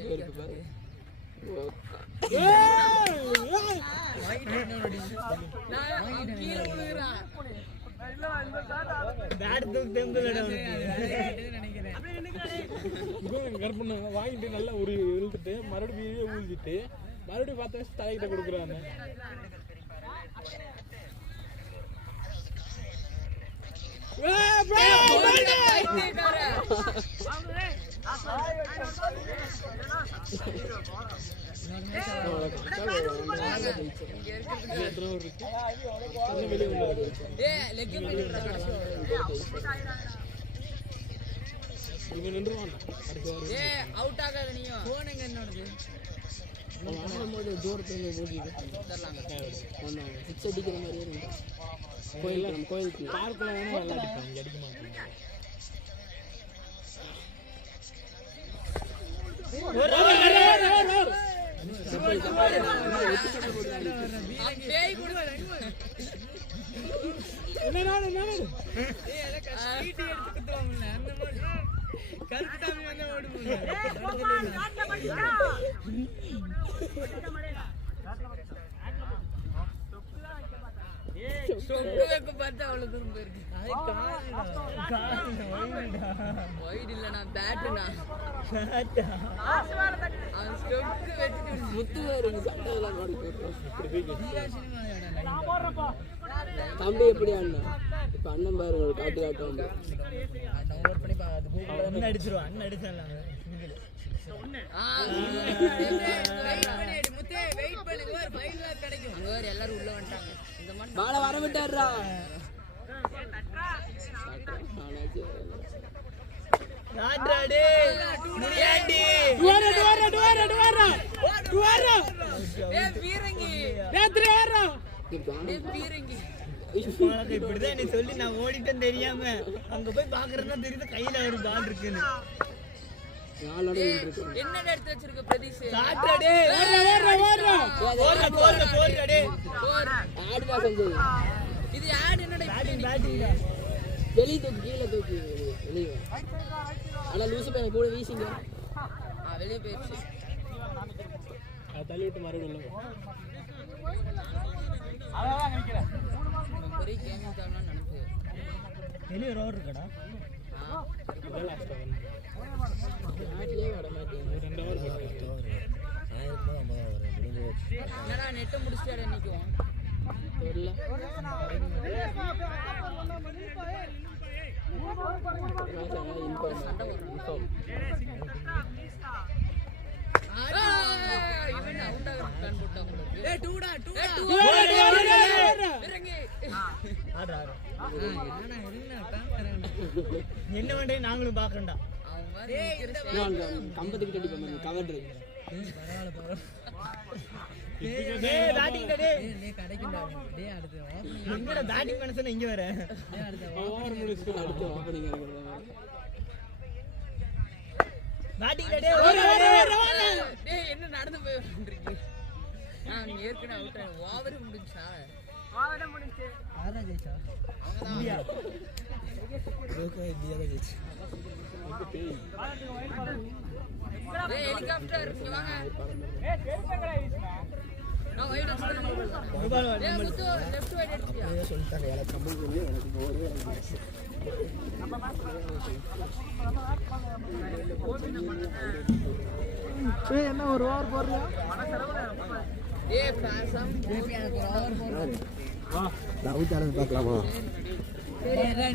கீழே விழுகிறான் கற்பனை வாங்கிட்டு நல்லா ஒரு இழுத்துட்டு மறுபடியும் ஊழிட்டு மறுபடியும் 10 வருஷம் தலைகிட்ட கொடுக்குறாங்க இவன் நின்றுவான் அவுட் ஆகாத நீயும் போனுங்க என்னோடது தூரத்துல சிக்ஸ் அடிக்கிற மாதிரியே கோயிலுக்கு பார்க்கல வேணும் விளையாடிப்பான் இங்க அடிக்க மாட்டான் பார்த்தா அவ்வளவு தூரம் போயிருக்கு ஒயிட் இல்லண்ணா பேட்டுண்ணா அவன் ஸ்டெப்க்கு வச்சுட்டு முத்து வருங்க சண்டை எல்லாம் தம்பி எப்படி அண்ணா இப்ப அண்ணன் பாருங்க ஒரு காட்டு காட்டுவாங்க டவுன்லோட் பண்ணி அண்ணன் அடிச்சிருவான் அண்ணன் அடிச்சான் எல்லாரும் உள்ள வந்துட்டாங்க இந்த மாதிரி பால வர விட்டாருடா இப்படிதான் நீ சொல்லி நான் ஓடிட்டேன் தெரியாம அங்க போய் பாக்குறதா தெரியுது கையில ஒரு பால் இருக்குன்னு என்ன எடுத்து வச்சிருக்க பிரதீஷ் இது ஆட் என்னடா வெளிய தூக்கி கீழே தூக்கி வெளியே ஆனா லூசு பையன் கூட வீசிங்க வெளியே போயிடுச்சு தள்ளி விட்டு மறுபடியும் பெரிய கேமிங் தானா நினைப்பு வெளியே ரோடு இருக்கடா என்னடா நெட்டை முடிச்சிட்டாரு இன்னைக்கும் தெரியல சண்டை வரும் என்ன பண்றே நாங்களும் பாக்கண்டா கம்பத்துக்கிட்ட அடிப்பாங்க கவர் பேட்டிங் பண்ண சொன்ன இங்க வர டேய் என்ன நடந்து போய் வந்துருக்கீங்க? நீங்க ஏற்கனவே அவுட் ஆன ஓவர் முடிஞ்சா? யாரா ஜெயிச்சா? இந்தியா. டேய் ஹெலிகாப்டர் இங்க வாங்க. நான் வைட் எடுத்துறேன். டேய் முத்து லெஃப்ட் வைட் எடுத்துட்டியா? சொல்லிட்டாங்க எனக்கு கம்பல் பண்ணி எனக்கு போறே என்ன ஒரு ஓவர் போடுறியா? ஏய் பாசம் எனக்கு ஓவர் போடு. நான் ஊத்தானது பார்க்கலாமா? சரி